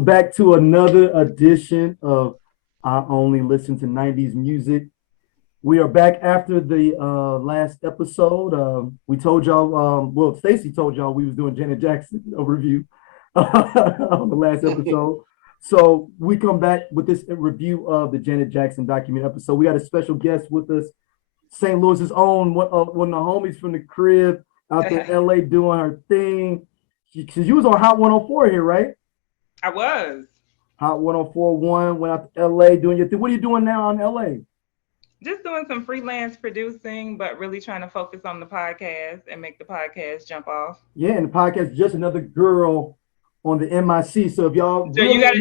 Welcome back to another edition of I Only Listen to 90s Music. We are back after the last episode. We told y'all, well, Stacy told y'all we was doing Janet Jackson review on the last episode. So we come back with this review of the Janet Jackson document episode. We got a special guest with us, St. Louis's own, one of the homies from the crib out there in LA doing her thing. She was on Hot 104 here, right? I was. Hot 104.1, went out to LA doing your thing. What are you doing now in LA? Just doing some freelance producing, but really trying to focus on the podcast and make the podcast jump off. Yeah, and the podcast Just Another Girl on the M.I.C. So if y'all so you gotta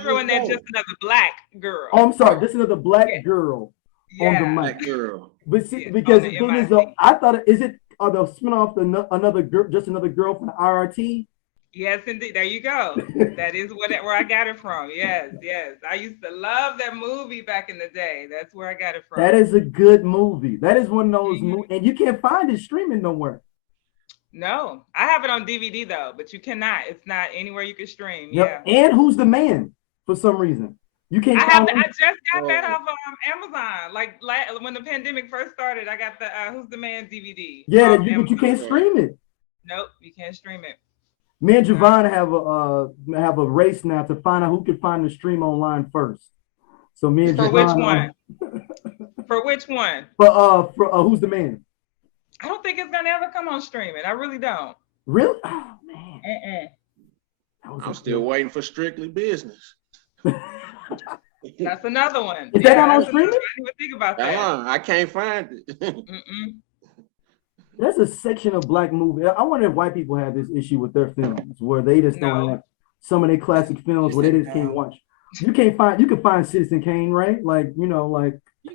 throw in there Just Another Black Girl. Oh, I'm sorry, Just Another Black Girl on the mic. Black girl. But see, because the thing is, though, I thought, are the spinoff another girl, Just Another Girl from the IRT? Yes, indeed. There you go. That is where I got it from. Yes. I used to love that movie back in the day. That's where I got it from. That is a good movie. That is one of those movies, and you can't find it streaming nowhere. No, I have it on DVD though, but you cannot. It's not anywhere you can stream. Yep. Yeah. And Who's the Man? For some reason, you can't. I just got that off Amazon. Like when the pandemic first started, I got the Who's the Man DVD. Yeah, but you can't stream it. Nope, you can't stream it. Me and Javon have a race now to find out who can find the stream online first. So me and Javon. Which one? For which one? For Who's the Man? I don't think it's gonna ever come on streaming. I really don't. Really? Oh man. I'm still waiting for Strictly Business. That's another one. Is that not on streaming? I didn't even think about that. I can't find it. There's a section of black movies. I wonder if white people have this issue with their films where they just don't have some of their classic films where they just can't watch. You can find Citizen Kane, right? Like, you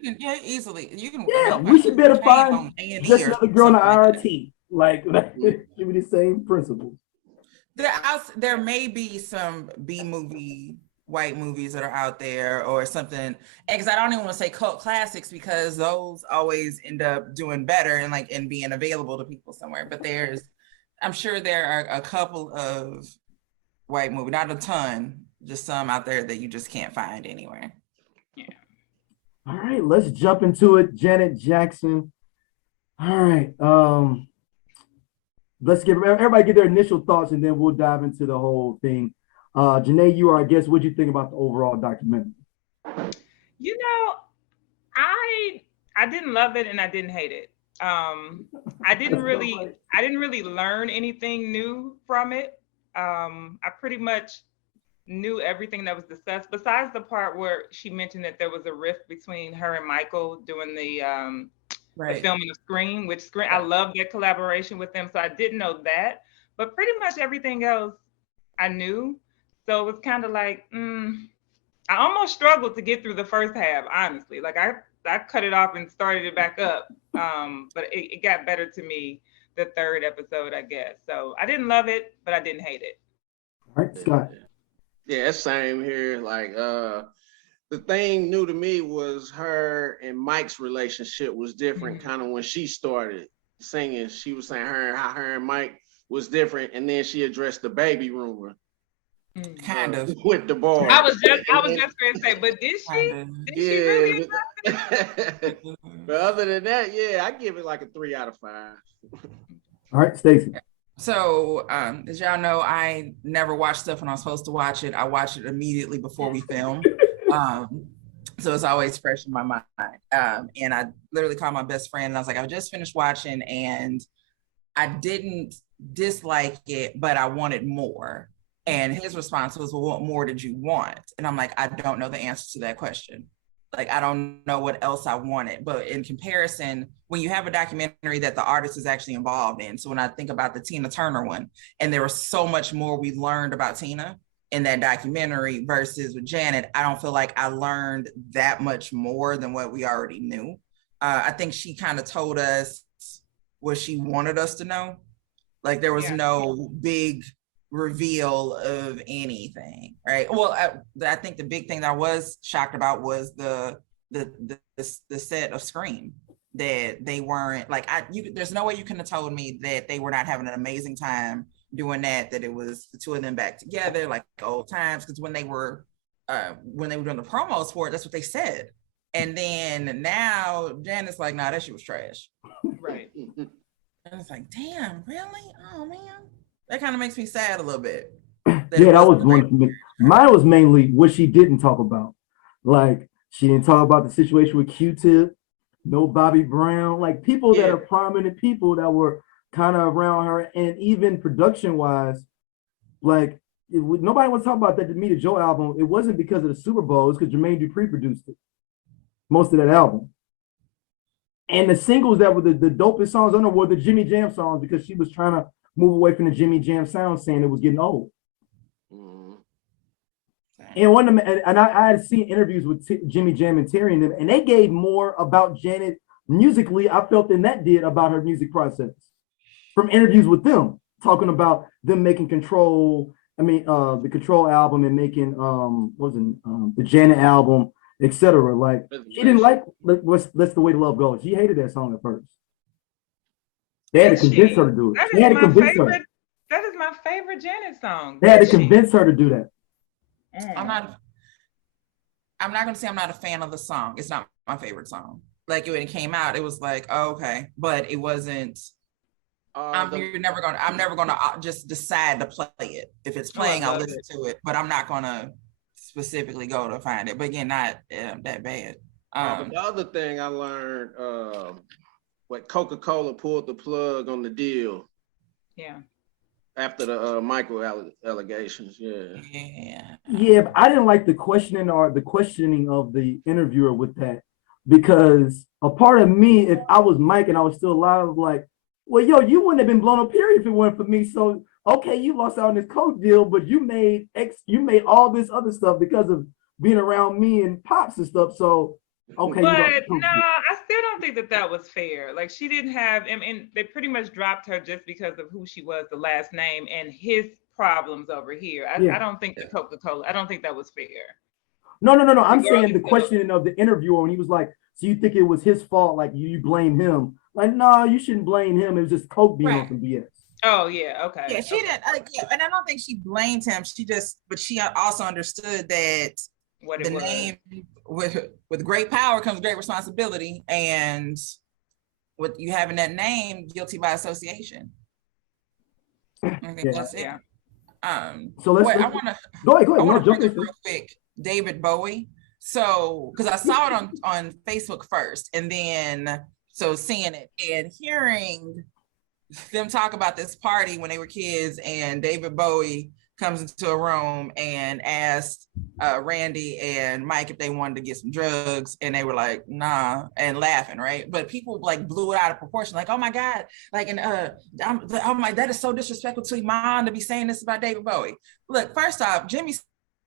can easily. You can we should better find Just Another Girl on the IRT. Like it should be the same principles. There may be some B-movie white movies that are out there or something, because I don't even want to say cult classics because those always end up doing better and being available to people somewhere. But I'm sure there are a couple of white movies, not a ton, just some out there that you just can't find anywhere. Yeah. All right, let's jump into it. Janet Jackson. All right. Let's everybody get their initial thoughts and then we'll dive into the whole thing. Janee, you are our guest. What do you think about the overall documentary? I didn't love it and I didn't hate it. I didn't really learn anything new from it. I pretty much knew everything that was discussed, besides the part where she mentioned that there was a rift between her and Michael doing the filming of Scream, I love their collaboration with them. So I didn't know that, but pretty much everything else I knew. So it was kind of like, I almost struggled to get through the first half, honestly. Like I cut it off and started it back up. But it got better to me the third episode, I guess. So I didn't love it, but I didn't hate it. All right, Scott. Yeah, same here. Like the thing new to me was her and Mike's relationship was different. Kind of when she started singing, she was saying how her and Mike was different, and then she addressed the baby rumor. Kind of with the ball. I was just going to say, but did she? Did she really? But other than that, I give it like a 3 out of 5. All right, Stacey. So, as y'all know, I never watch stuff when I'm supposed to watch it. I watch it immediately before we film. So it's always fresh in my mind. And I literally called my best friend and I was like, I just finished watching and I didn't dislike it, but I wanted more. And his response was, well, what more did you want? And I'm like, I don't know the answer to that question. Like, I don't know what else I wanted. But in comparison, when you have a documentary that the artist is actually involved in, so when I think about the Tina Turner one, and there was so much more we learned about Tina in that documentary versus with Janet, I don't feel like I learned that much more than what we already knew. I think she kind of told us what she wanted us to know. Like, there was no big reveal of anything, right? Well, I think the big thing that I was shocked about was the set of Scream, that they weren't like, there's no way you can have told me that they were not having an amazing time doing that it was the two of them back together, like old times. Because when they were doing the promos for it, that's what they said. And then now Janet's like, nah, that shit was trash. Right. And it's like, damn, really? Oh man, that kind of makes me sad a little bit. Yeah, that was one for me. Mine was mainly what she didn't talk about. Like, she didn't talk about the situation with Q-Tip, no Bobby Brown, like people that are prominent people that were kind of around her, and even production-wise, like nobody was talking about that Demita Joe album. It wasn't because of the Super Bowl, it's because Jermaine Dupri produced it, most of that album. And the singles that were the dopest songs on her were the Jimmy Jam songs, because she was trying to move away from the Jimmy Jam sound, saying it was getting old. And one of them, and I had seen interviews with Jimmy Jam and Terry and them, and they gave more about Janet musically, I felt, than that did about her music process. From interviews with them, talking about them making Control, the Control album, and making the Janet album, etc. Like, she didn't like That's the Way the Love Goes. She hated that song at first. They had to convince her to do it. They had to convince her. That is my favorite Janet song. They had to convince her to do that. I'm not gonna say I'm not a fan of the song. It's not my favorite song. Like, when it came out, it was like, oh, okay, but it wasn't. I'm never gonna just decide to play it. If it's playing, I'll listen to it, but I'm not gonna specifically go to find it. But again, not that bad. But the other thing I learned, what Coca-Cola pulled the plug on the deal. Yeah. After the Michael allegations, yeah, but I didn't like the questioning of the interviewer with that, because a part of me, if I was Mike and I was still alive, I was like, well, yo, you wouldn't have been blown up, period, if it weren't for me. So okay, you lost out on this Coke deal, but you made all this other stuff because of being around me and Pops and stuff. So okay, but no, I still don't think that was fair. Like, she didn't have, and they pretty much dropped her just because of who she was, the last name, and his problems over here. I don't think the Coca-Cola, I don't think that was fair. No. I'm saying the questioning of the interviewer when he was like, so you think it was his fault? Like, you blame him? Like, no, you shouldn't blame him. It was just Coke being on some BS. Oh yeah, okay. Yeah, she didn't. And I don't think she blamed him. But she also understood that the name, with great power comes great responsibility, and with you having that name, guilty by association. I think that's it. So let's I want to bring up real quick David Bowie. So, because I saw it on Facebook first, and then seeing it and hearing them talk about this party when they were kids, and David Bowie comes into a room and asked Randy and Mike if they wanted to get some drugs, and they were like, nah, and laughing, right? But people like blew it out of proportion, like, oh my God, like, and that is so disrespectful to Iman to be saying this about David Bowie. Look, first off, Jimmy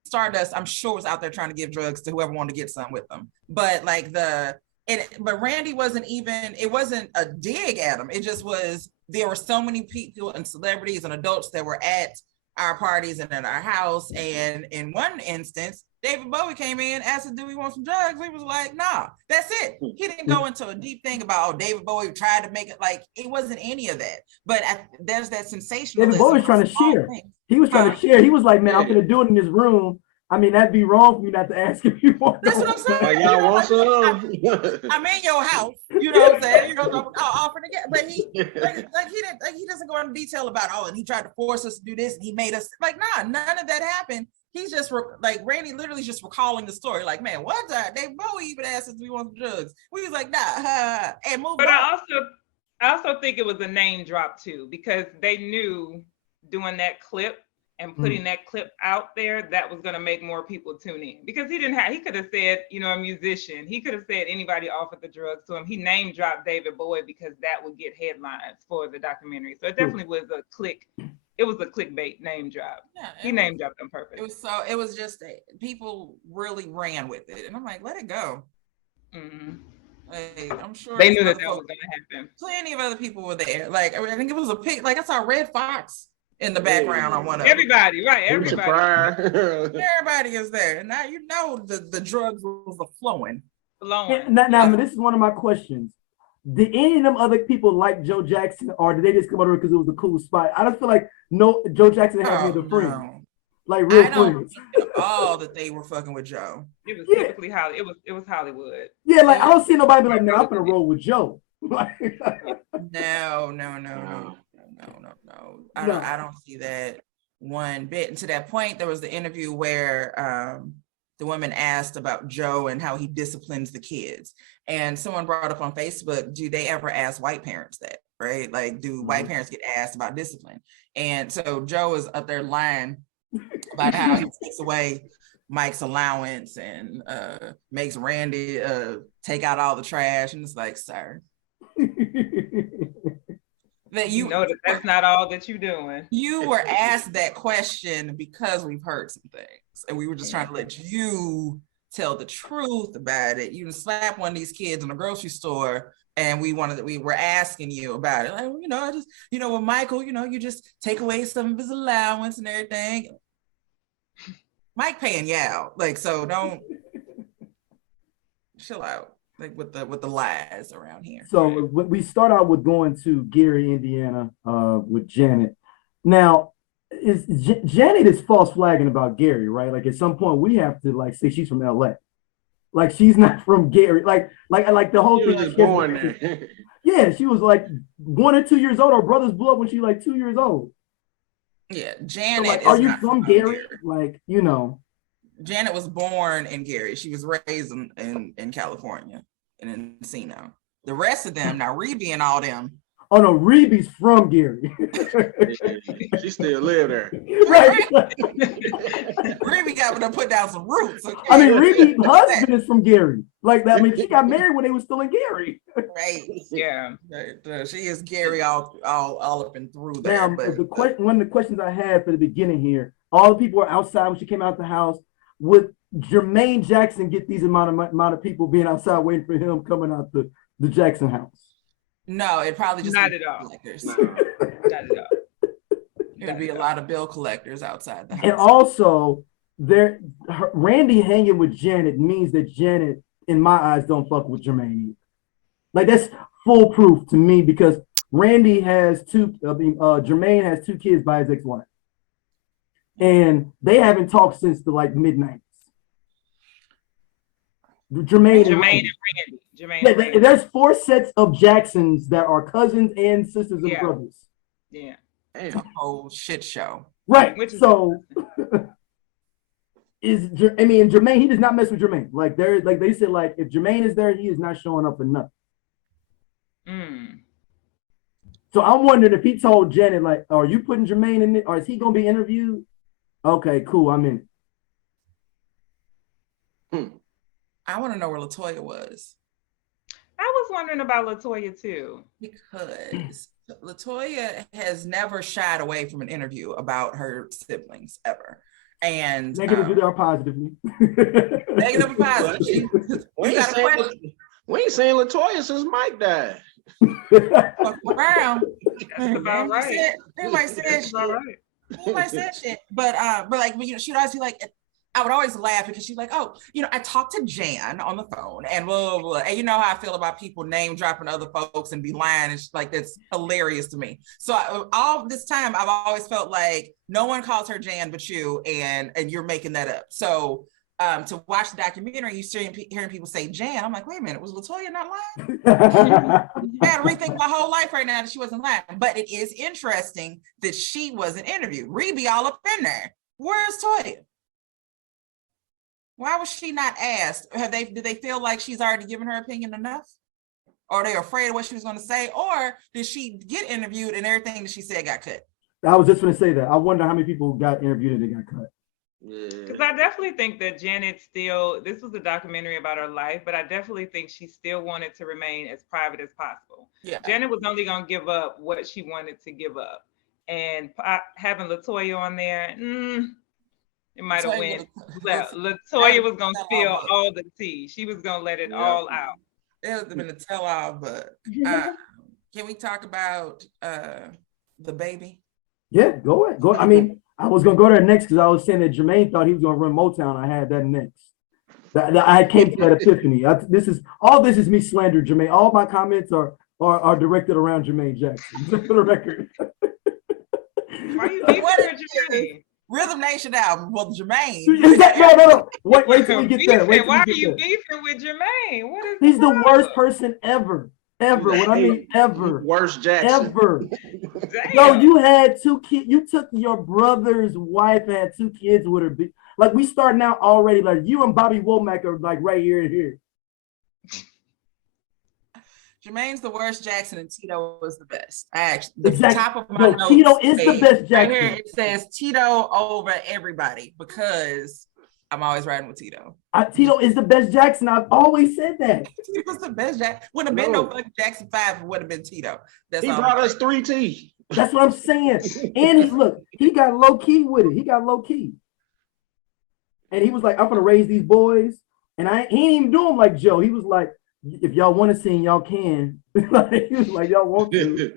Stardust, I'm sure, was out there trying to give drugs to whoever wanted to get some with them. But like but Randy it wasn't a dig at him. It just was, there were so many people and celebrities and adults that were at our parties and at our house. And in one instance, David Bowie came in, asked, do we want some drugs? We was like, nah, that's it. He didn't go into a deep thing about, David Bowie tried to make it, like, it wasn't any of that. But there's that sensationalism. David Bowie was trying to share. He was trying to share. He was like, man, I'm going to do it in this room. I mean, that'd be wrong for me not to ask if you want. That's what I'm saying. Like, y'all want some? I'm in your house. You know what I'm saying? I'll offer to get. But he doesn't go into detail about, and he tried to force us to do this, and he made us, like, nah, none of that happened. He's just like, Randy literally just recalling the story. Like, man, one time David Bowie even asked us if we want some drugs. We was like, nah, and move on. But I also think it was a name drop too, because they knew doing that clip and putting that clip out there, that was going to make more people tune in, because he could have said, a musician. He could have said anybody offered the drugs to him. He name dropped David Bowie because that would get headlines for the documentary. So it definitely was it was a clickbait name drop. Yeah, he name dropped on purpose. It was just people really ran with it. And I'm like, let it go. Mm-hmm. Like, I'm sure they knew that was going to happen. Plenty of other people were there. Like, I think it was a pig. Like, I saw Red Fox in the background on one of them. Everybody, right? Everybody is there. And now the drugs was flowing. Now, this is one of my questions. did any of them other people like Joe Jackson, or did they just come over because it was a cool spot? I just feel like no, Joe Jackson had any other friends, like real I don't friends. think at all that they were fucking with Joe. It was typically Hollywood. It was Hollywood. Yeah, like I don't see nobody be like, man, I'm gonna roll with Joe. Like, No. I don't see that one bit. And to that point, there was the interview where the woman asked about Joe and how he disciplines the kids. And someone brought up on Facebook, do they ever ask white parents that, right? Like, do white parents get asked about discipline? And so Joe is up there lying about how he takes away Mike's allowance and makes Randy take out all the trash. And it's like, sir, that You know that's not all that you're doing. you were asked that question because we've heard some things, and we were just trying to let you tell the truth about it. You slap one of these kids in a grocery store, and we were asking you about it. Like, I just, with Michael, you just take away some of his allowance and everything. Mike paying you out, like, so don't chill out, like with the lies around here. So we start out with going to Gary, Indiana, with Janet. Now, Janet is false flagging about Gary, right? Like at some point we have to like say she's from LA, like she's not from Gary. Like the whole thing. Was born there. Yeah, she was like 1 or 2 years old. Her brothers blew up when she was like 2 years old. Yeah, So, Janet. like, are you from Gary? Like, Janet was born in Gary. She was raised in California, in Encino. The rest of them, now Reby and all them. Oh no, Reeby's from Gary. She still live there. Right. Reby got to put down some roots. Okay? I mean, Reeby's husband is from Gary. Like that. I mean, she got married when they were still in Gary. Right. Yeah. She is Gary all up and through there. Now, But one of the questions I had for the beginning here, all the people were outside when she came out the house. Would Jermaine Jackson get these amount of people being outside waiting for him coming out the Jackson house? no, it probably just Not be at all. collectors. Not at all. There'd be a lot of bill collectors outside the house. And also, Randy hanging with Janet means that Janet, in my eyes, don't fuck with Jermaine either. Like that's foolproof to me because Randy has Jermaine has 2 kids by his ex-wife, and they haven't talked since the like mid-90s. Jermaine and Randy. Jermaine and Randy. There's 4 sets of Jacksons that are cousins and sisters and Yeah. brothers. Yeah. It's a whole shit show. Right. Which is- So Jermaine, he does not mess with Jermaine. Like they said, like if Jermaine is there, he is not showing up for nothing. Mm. So I'm wondering if he told Janet, like, are you putting Jermaine in it, or is he gonna be interviewed? Okay, cool, I'm in it. I want to know where LaToya was. I was wondering about LaToya too. Because LaToya has never shied away from an interview about her siblings ever. And Negatively or positively? negative or positive. We ain't saying LaToya since Mike died. Around. That's about right. Everybody said That's about shit. right. Everybody said shit. But like, she'd always be like, I would always laugh because she's like, oh, I talked to Jan on the phone and blah, blah, blah. And you know how I feel about people name dropping other folks and be lying. And like, that's hilarious to me. So all this time, I've always felt like no one calls her Jan but you, and you're making that up. So to watch the documentary, you hearing people say Jan, I'm like, wait a minute, was LaToya not lying? I had to rethink my whole life right now that she wasn't lying. But it is interesting that she wasn't interviewed. Reby all up in there. Where's Toya? Why was she not asked? Did they feel like she's already given her opinion enough? Or are they afraid of what she was going to say? Or did she get interviewed and everything that she said got cut? I was just going to say that. I wonder how many people got interviewed and they got cut. Because I definitely think that Janet this was a documentary about her life, but I definitely think she still wanted to remain as private as possible. Yeah. Janet was only going to give up what she wanted to give up. And having LaToya on there, it might have went. LaToya was going to spill all the tea. She was going to let it all out. It would have been a tell-all, but can we talk about the baby? Yeah, go ahead. I mean, I was gonna go there next because I was saying that Jermaine thought he was gonna run Motown. I had that next. I came to that epiphany. This is me slandering Jermaine. All my comments are directed around Jermaine Jackson. Just for the record. Why you beefing with Jermaine? Rhythm Nation album. Well, Jermaine. No. Wait till we get there. Why are you beefing with Jermaine? What is He's the worst person ever. What I mean, ever. Worst Jackson. Ever. Yo, you had 2 kids. You took your brother's wife, had 2 kids with her. Like, we starting out already, like, you and Bobby Womack are like right here and here. Jermaine's the worst Jackson and Tito is the best. Top of my notes, Tito is the best Jackson. Right here it says Tito over everybody because I'm always riding with Tito. Tito is the best Jackson. I've always said that. Tito's the best Jackson. Wouldn't have been no fucking Jackson 5. It would have been Tito. He brought us 3 T. That's what I'm saying. And look, he got low key with it. He got low key. And he was like, I'm gonna raise these boys. And he ain't even do them like Joe. He was like, if y'all want to sing, y'all can. He was like, y'all want to.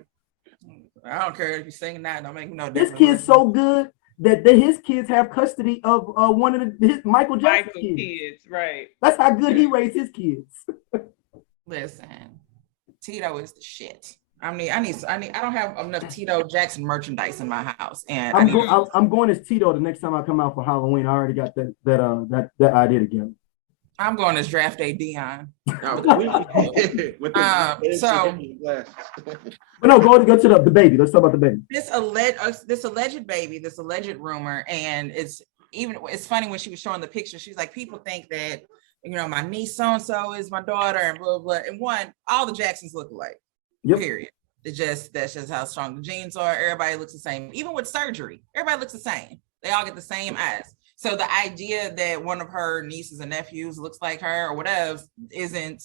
I don't care if you sing that. Don't make no difference. This kid's so good that his kids have custody of one of his Michael Jackson kids. Right. That's how good he raised his kids. Listen, Tito is the shit. I don't have enough Tito Jackson merchandise in my house, and I'm going as Tito the next time I come out for Halloween. I already got that idea together. I'm going as Draft Day Dion. But no, go to the baby. Let's talk about the baby. This alleged baby, this alleged rumor, and it's funny when she was showing the picture. She's like, people think that my niece so and so is my daughter, and blah blah. And all the Jacksons look alike. Yep. Period. That's just how strong the genes are. Everybody looks the same. Even with surgery, everybody looks the same. They all get the same eyes. So the idea that one of her nieces and nephews looks like her or whatever isn't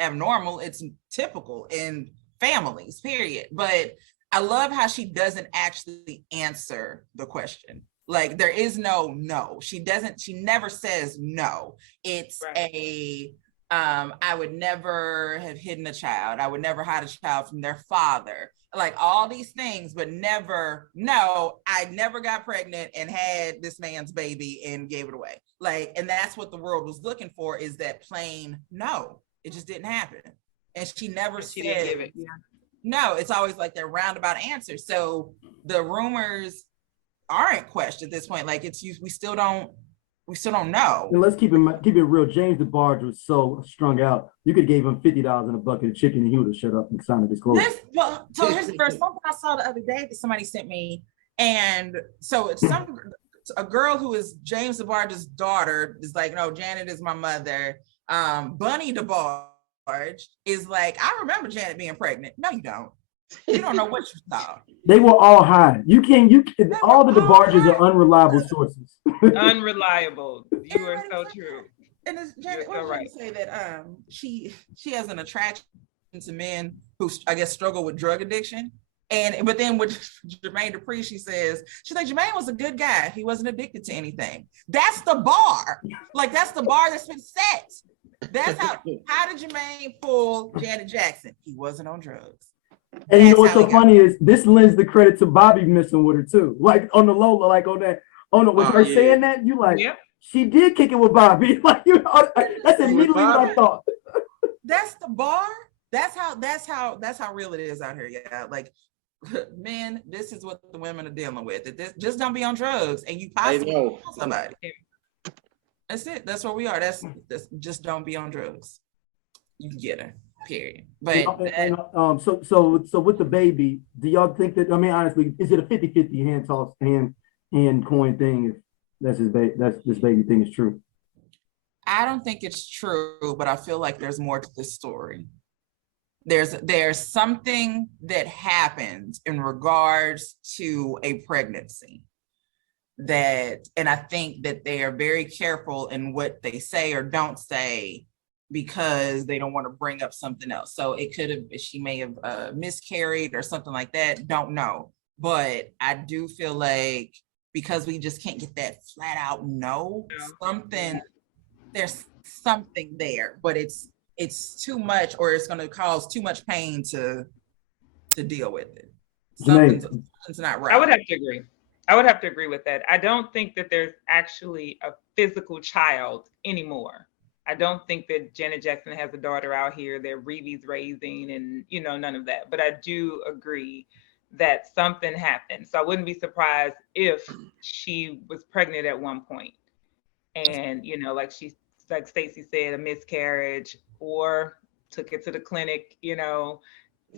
abnormal. It's typical in families, period. But I love how she doesn't actually answer the question. Like, there is no. She never says no. It's right. I would never have hidden a child. I would never hide a child from their father. Like all these things, but never, no, I never got pregnant and had this man's baby and gave it away. Like, and that's what the world was looking for, is that plain no. It just didn't happen. And she never said it. Yeah. No, it's always like their roundabout answer. So the rumors aren't questioned at this point. Like we still don't know. And let's keep it real. James DeBarge was so strung out. You could have gave him $50 in a bucket of chicken and he would have shut up and signed a disclosure. So here's the first something I saw the other day that somebody sent me. And so it's a girl who is James DeBarge's daughter is like, no, Janet is my mother. Bunny DeBarge is like, I remember Janet being pregnant. No, you don't. You don't know what you saw. They were all high. All the DeBarges are unreliable sources. Unreliable. You are so true. And Janet, what right. Say that she has an attraction to men who I guess struggle with drug addiction. But then with Jermaine Dupri, she's like, Jermaine was a good guy. He wasn't addicted to anything. That's the bar. Like, that's the bar that's been set. That's how did Jermaine pull Janet Jackson? He wasn't on drugs. And you know what's so funny is this lends the credit to Bobby messing with her too. Like on the low, like on that, with her saying that, you like, yep. She did kick it with Bobby. Like that's immediately what I thought. That's the bar. That's how real it is out here. Yeah, like, man, this is what the women are dealing with. Just don't be on drugs, and you possibly kill somebody. That's it. That's where we are. That's just don't be on drugs. You can get her. Period. But so with the baby, do y'all think that, I mean, honestly, is it a 50-50 hand toss, hand coin thing if this baby thing is true? I don't think it's true, but I feel like there's more to this story. There's something that happens in regards to a pregnancy and I think that they are very careful in what they say or don't say, because they don't want to bring up something else. So she may have miscarried or something like that. Don't know. But I do feel like because we just can't get that flat out no, there's something there, but it's too much, or it's going to cause too much pain to deal with it. Something's not right. I would have to agree. I would have to agree with that. I don't think that there's actually a physical child anymore. I don't think that Janet Jackson has a daughter out here that Reeve's raising and, none of that. But I do agree that something happened. So I wouldn't be surprised if she was pregnant at one point and, like Stacey said, a miscarriage or took it to the clinic,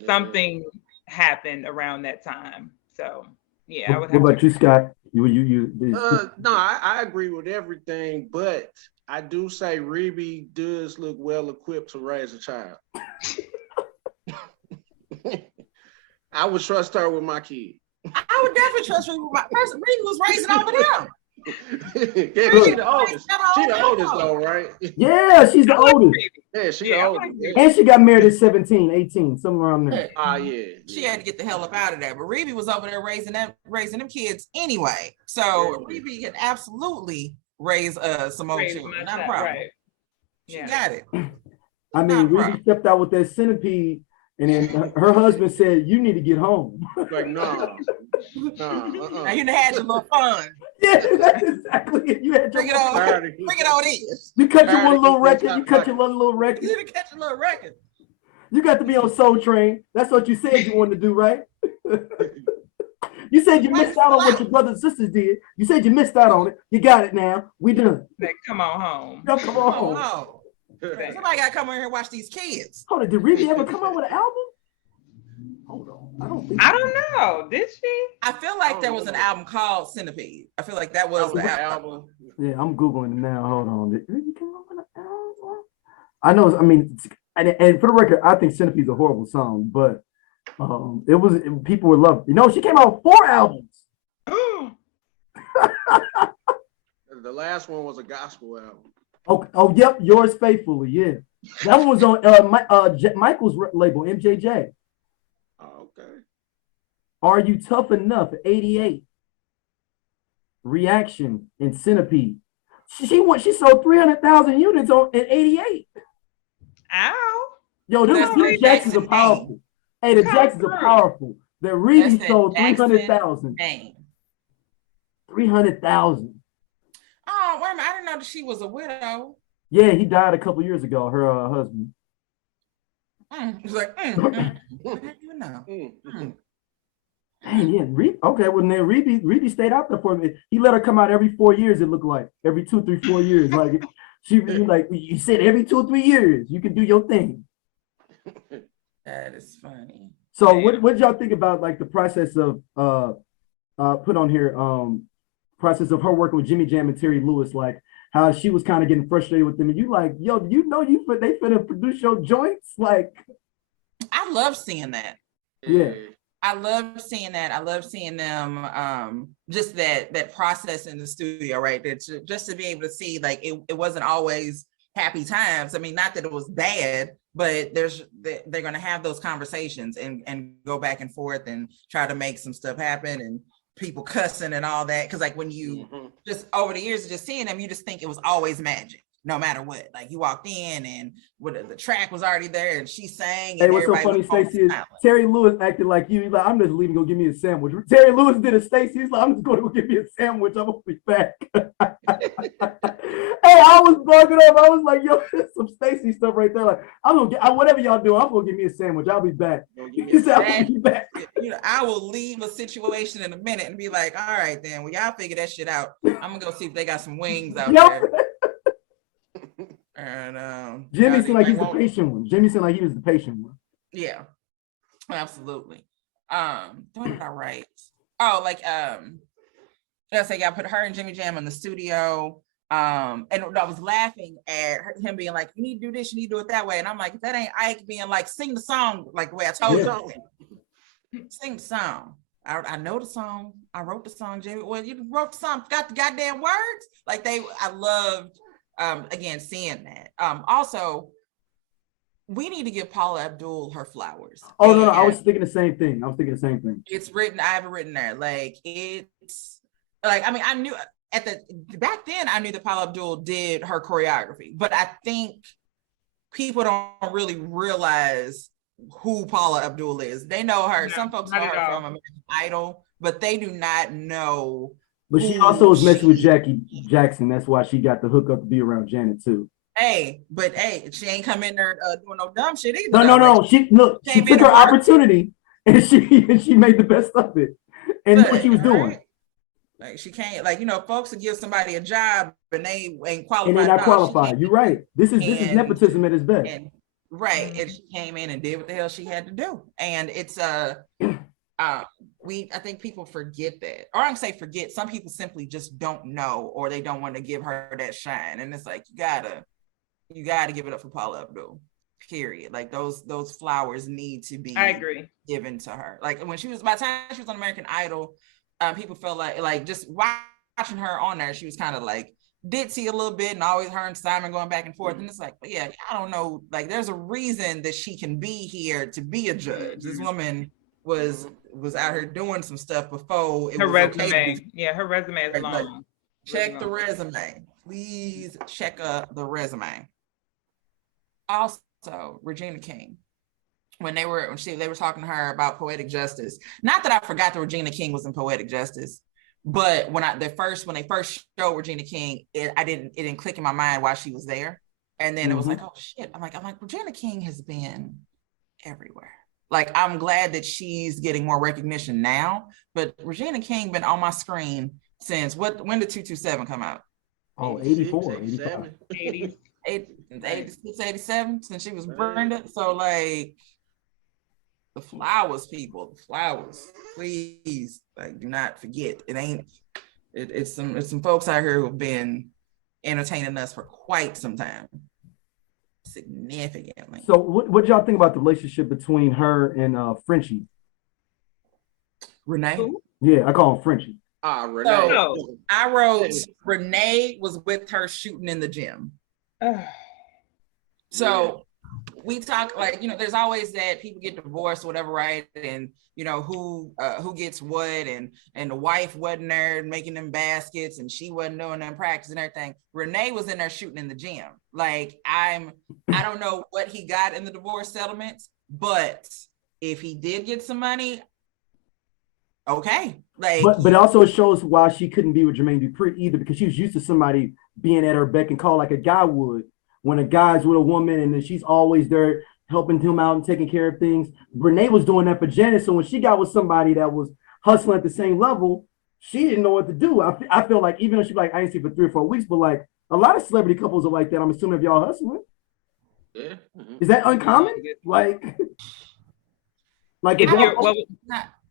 something happened around that time. So yeah, I would What have about to. you, Scott? No, I agree with everything, but I do say Rebe does look well equipped to raise a child. I would trust her with my kid. I would definitely trust Rebe with my person. Rebe was raising over them. Yeah, she the oldest. She the oldest though, right? Yeah, she's the oldest. Yeah, she the oldest. And she got married at 17, 18, somewhere around there. Yeah. She had to get the hell up out of there. But Rebe was over there raising them kids anyway. So Rebe can absolutely raise some old children. Not a problem. Right. She got it. I mean, Rebe stepped out with that Centipede, and then her husband said, "You need to get home." Like, no. Now you had your little fun. Yeah, that's exactly it. You had bring it on in. You cut your one little record. You cut your one little record. You didn't catch your little record. You got to be on Soul Train. That's what you said you wanted to do, right? You said you missed out on what your brothers and sisters did. You said you missed out on it. You got it now. We done. Come on home. No, come on home. Somebody got to come over here and watch these kids. Hold on. Did Rebe ever come out with an album? Hold on. I don't know. Did she? I feel like there was an album called Centipede. I feel like that was the album. Yeah, I'm Googling it now. Hold on. Did Rebe come out with an album? I know. I mean, and for the record, I think Centipede's a horrible song, but people would love it. She came out with 4 albums. The last one was a gospel album. Oh, yep, Yours Faithfully, yeah. That one was on Michael's label, MJJ. Oh, okay. Are You Tough Enough? 88. Reaction in Centipede. She sold 300,000 units in 88. Ow. Yo, these Jacksons are powerful. Hey, the Jacksons are powerful. The Reedy sold 300,000. 300,000. Oh, wait a minute. I didn't know that she was a widow. Yeah, he died a couple years ago, her husband. He's like, you know. Dang, yeah. Okay, well, then Rebe stayed out there for me. He let her come out every 4 years, it looked like. Every 2, 3, 4 years. Like, you said every 2 or 3 years, you can do your thing. That is funny. So what did y'all think about like the process of put on here process of her working with Jimmy Jam and Terry Lewis, like how she was kind of getting frustrated with them, and you like, yo, they finna produce your joints? Like, I love seeing that. Yeah. I love seeing that. I love seeing them just that process in the studio, right? Just to be able to see like it wasn't always happy times. I mean, not that it was bad, but they're gonna have those conversations and go back and forth and try to make some stuff happen, and people cussing and all that. Cause like when you just over the years of just seeing them, you just think it was always magic. No matter what, like you walked in and the track was already there and she sang. Hey, what's so funny, Stacey, is Terry Lewis acted like you. He's like, I'm just leaving, go give me a sandwich. Terry Lewis did a Stacey. He's like, I'm just going to go give me a sandwich. I'm gonna be back. Hey, I was bugging up. I was like, yo, there's some Stacey stuff right there. Like, I'm gonna get whatever y'all do. I'm gonna give me a sandwich. I'll be back. He said, I'll be back. I will leave a situation in a minute and be like, all right, then, well, y'all figure that shit out. I'm gonna go see if they got some wings out there. And Jimmy seemed like he's the patient one. Jimmy seemed like he was the patient one. Yeah, absolutely. What did I write? Oh, like let's say I put her and Jimmy Jam in the studio. And I was laughing at him being like, you need to do this, you need to do it that way. And I'm like, if that ain't Ike being like, sing the song like the way I told you. Sing the song. I know the song. I wrote the song, Jimmy. Well, you wrote the song, got the goddamn words. Like I loved again seeing that. Also, we need to give Paula Abdul her flowers. Oh no, I was thinking the same thing. It's written, I have it written there. Like it's like, I mean, I knew back then I knew that Paula Abdul did her choreography, but I think people don't really realize who Paula Abdul is. They know her. Some folks know her from American Idol, but they do not know. But she also was messing with she- Jackie Jackson. That's why she got the hookup to be around Janet too. Hey, she ain't come in there doing no dumb shit either. No. She came took in her and worked. opportunity and she made the best of it and knew what she was doing. Like she can't, like, you know, folks would give somebody a job and they ain't qualified. And they're not qualified. You're right. This is nepotism at its best. And she came in and did what the hell she had to do. And it's I think people forget that. Or I'm say forget, some people simply just don't know, or they don't want to give her that shine. And it's like you gotta give it up for Paula Abdul. Period. Like those flowers need to be given to her. Like when by the time she was on American Idol, people felt like just watching her on there, she was kind of like ditzy a little bit, and always her and Simon going back and forth. And it's like, but yeah, I don't know. Like there's a reason that she can be here to be a judge. This woman was out here doing some stuff before her resume. Yeah, her resume is long. Like, check the resume. Please check the resume. Also, Regina King. When they were talking to her about poetic justice. Not that I forgot that Regina King was in poetic justice, but when they first showed Regina King, it didn't click in my mind why she was there. And then it was like, oh shit. I'm like, Regina King has been everywhere. Like, I'm glad that she's getting more recognition now, but Regina King been on my screen since when did 227 come out? Oh, 84, 87. 86, 87, since she was Brenda. So like the flowers, people, the flowers, please, like, do not forget. It's some folks out here who have been entertaining us for quite some time, significantly. So what y'all think about the relationship between her and Frenchie? Renee? Who? Yeah, I call him Frenchie. Renee. So I wrote Renee was with her shooting in the gym. So we talk, like, you know, there's always that people get divorced, whatever, right? And you know who gets what, and the wife wasn't there making them baskets, and she wasn't doing them practice and everything. Renee was in there shooting in the gym. Like, I don't know what he got in the divorce settlements, but if he did get some money, okay. Like, but also it shows why she couldn't be with Jermaine Dupri either, because she was used to somebody being at her beck and call like a guy would. When a guy's with a woman and then she's always there helping him out and taking care of things. Renee was doing that for Janet. So when she got with somebody that was hustling at the same level, she didn't know what to do. I feel like, even though she's like, I ain't see for 3 or 4 weeks, but like a lot of celebrity couples are like that. I'm assuming if y'all hustling. Yeah. Is that uncommon? Like if y'all, what did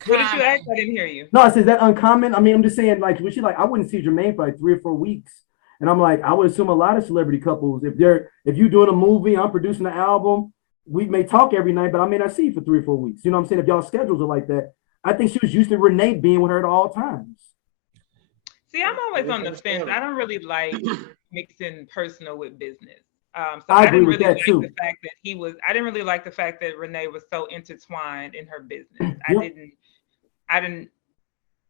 you ask? I didn't hear you. No, I said, is that uncommon? I mean, I'm just saying, like, when she like, I wouldn't see Jermaine for like 3 or 4 weeks. And I'm like, I would assume a lot of celebrity couples, if you doing a movie, I'm producing an album, we may talk every night, but I may not see you for 3 or 4 weeks. You know what I'm saying? If y'all schedules are like that, I think she was used to Renee being with her at all times. See, I'm always on the fence. I don't really like mixing personal with business. So I agree didn't with really that like too. the fact that I didn't really like the fact that Renee was so intertwined in her business. Yep. I didn't.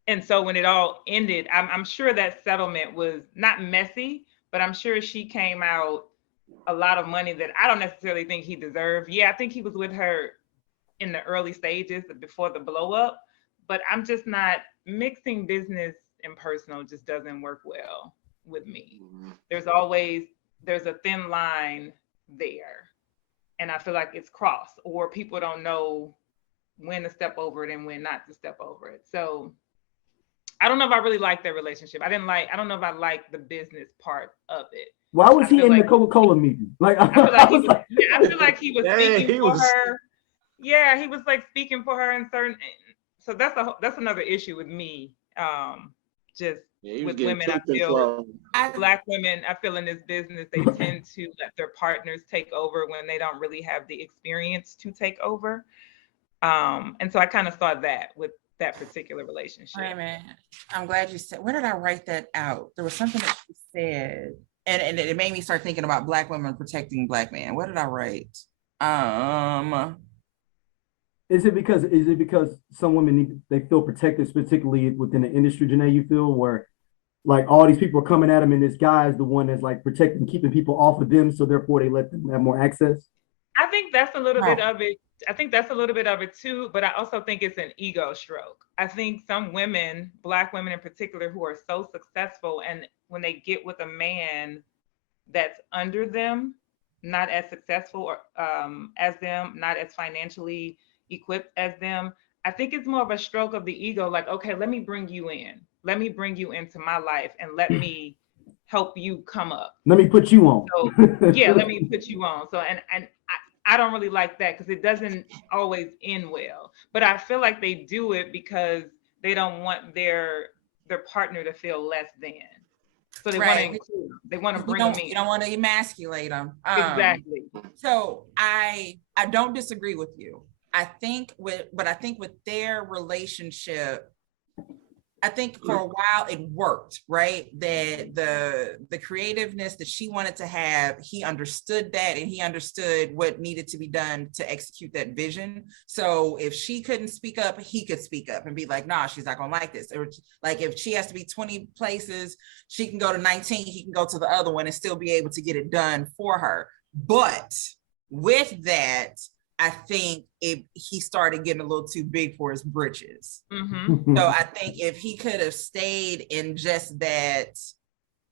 And so when it all ended, I'm sure that settlement was not messy, but I'm sure she came out a lot of money that I don't necessarily think he deserved. Yeah, I think he was with her in the early stages before the blow up, but I'm just not mixing business and personal, just doesn't work well with me. There's a thin line there. And I feel like it's crossed, or people don't know when to step over it and when not to step over it. So I don't know if I really like their relationship. I don't know if I like the business part of it. Why was he in the Coca-Cola meeting? Like, I feel like he was speaking for her. Yeah, he was like speaking for her in certain. So that's another issue with me. With women, I feel Black women, I feel in this business, they tend to let their partners take over when they don't really have the experience to take over. And so I kind of saw that with that particular relationship. Wait a minute. I'm glad you said, where did I write that out? There was something that she said, and it made me start thinking about Black women protecting Black men. What did I write? Is it because some women they feel protected, particularly within the industry, Janee, you feel, where like all these people are coming at them and this guy is the one that's like protecting, keeping people off of them, so therefore they let them have more access? I think that's a little bit Right. of it. I think that's a little bit of it too, but I also think it's an ego stroke. I think some women, Black women in particular, who are so successful, and when they get with a man that's under them, not as successful or, as them, not as financially equipped as them, I think it's more of a stroke of the ego. Like, okay, let me bring you in. Let me bring you into my life and let me help you come up. Let me put you on. So yeah, let me put you on. So and I don't really like that because it doesn't always end well. But I feel like they do it because they don't want their partner to feel less than. So they want to Right. include them. They want to You bring them don't, in. you don't want to emasculate them. Exactly. So I don't disagree with you. I think with their relationship, I think for a while it worked, right? That the creativeness that she wanted to have, he understood that, and he understood what needed to be done to execute that vision. So if she couldn't speak up, he could speak up and be like, nah, she's not gonna like this. Or like if she has to be 20 places, she can go to 19, he can go to the other one and still be able to get it done for her. But with that, I think he started getting a little too big for his britches. Mm-hmm. So I think if he could have stayed in just that,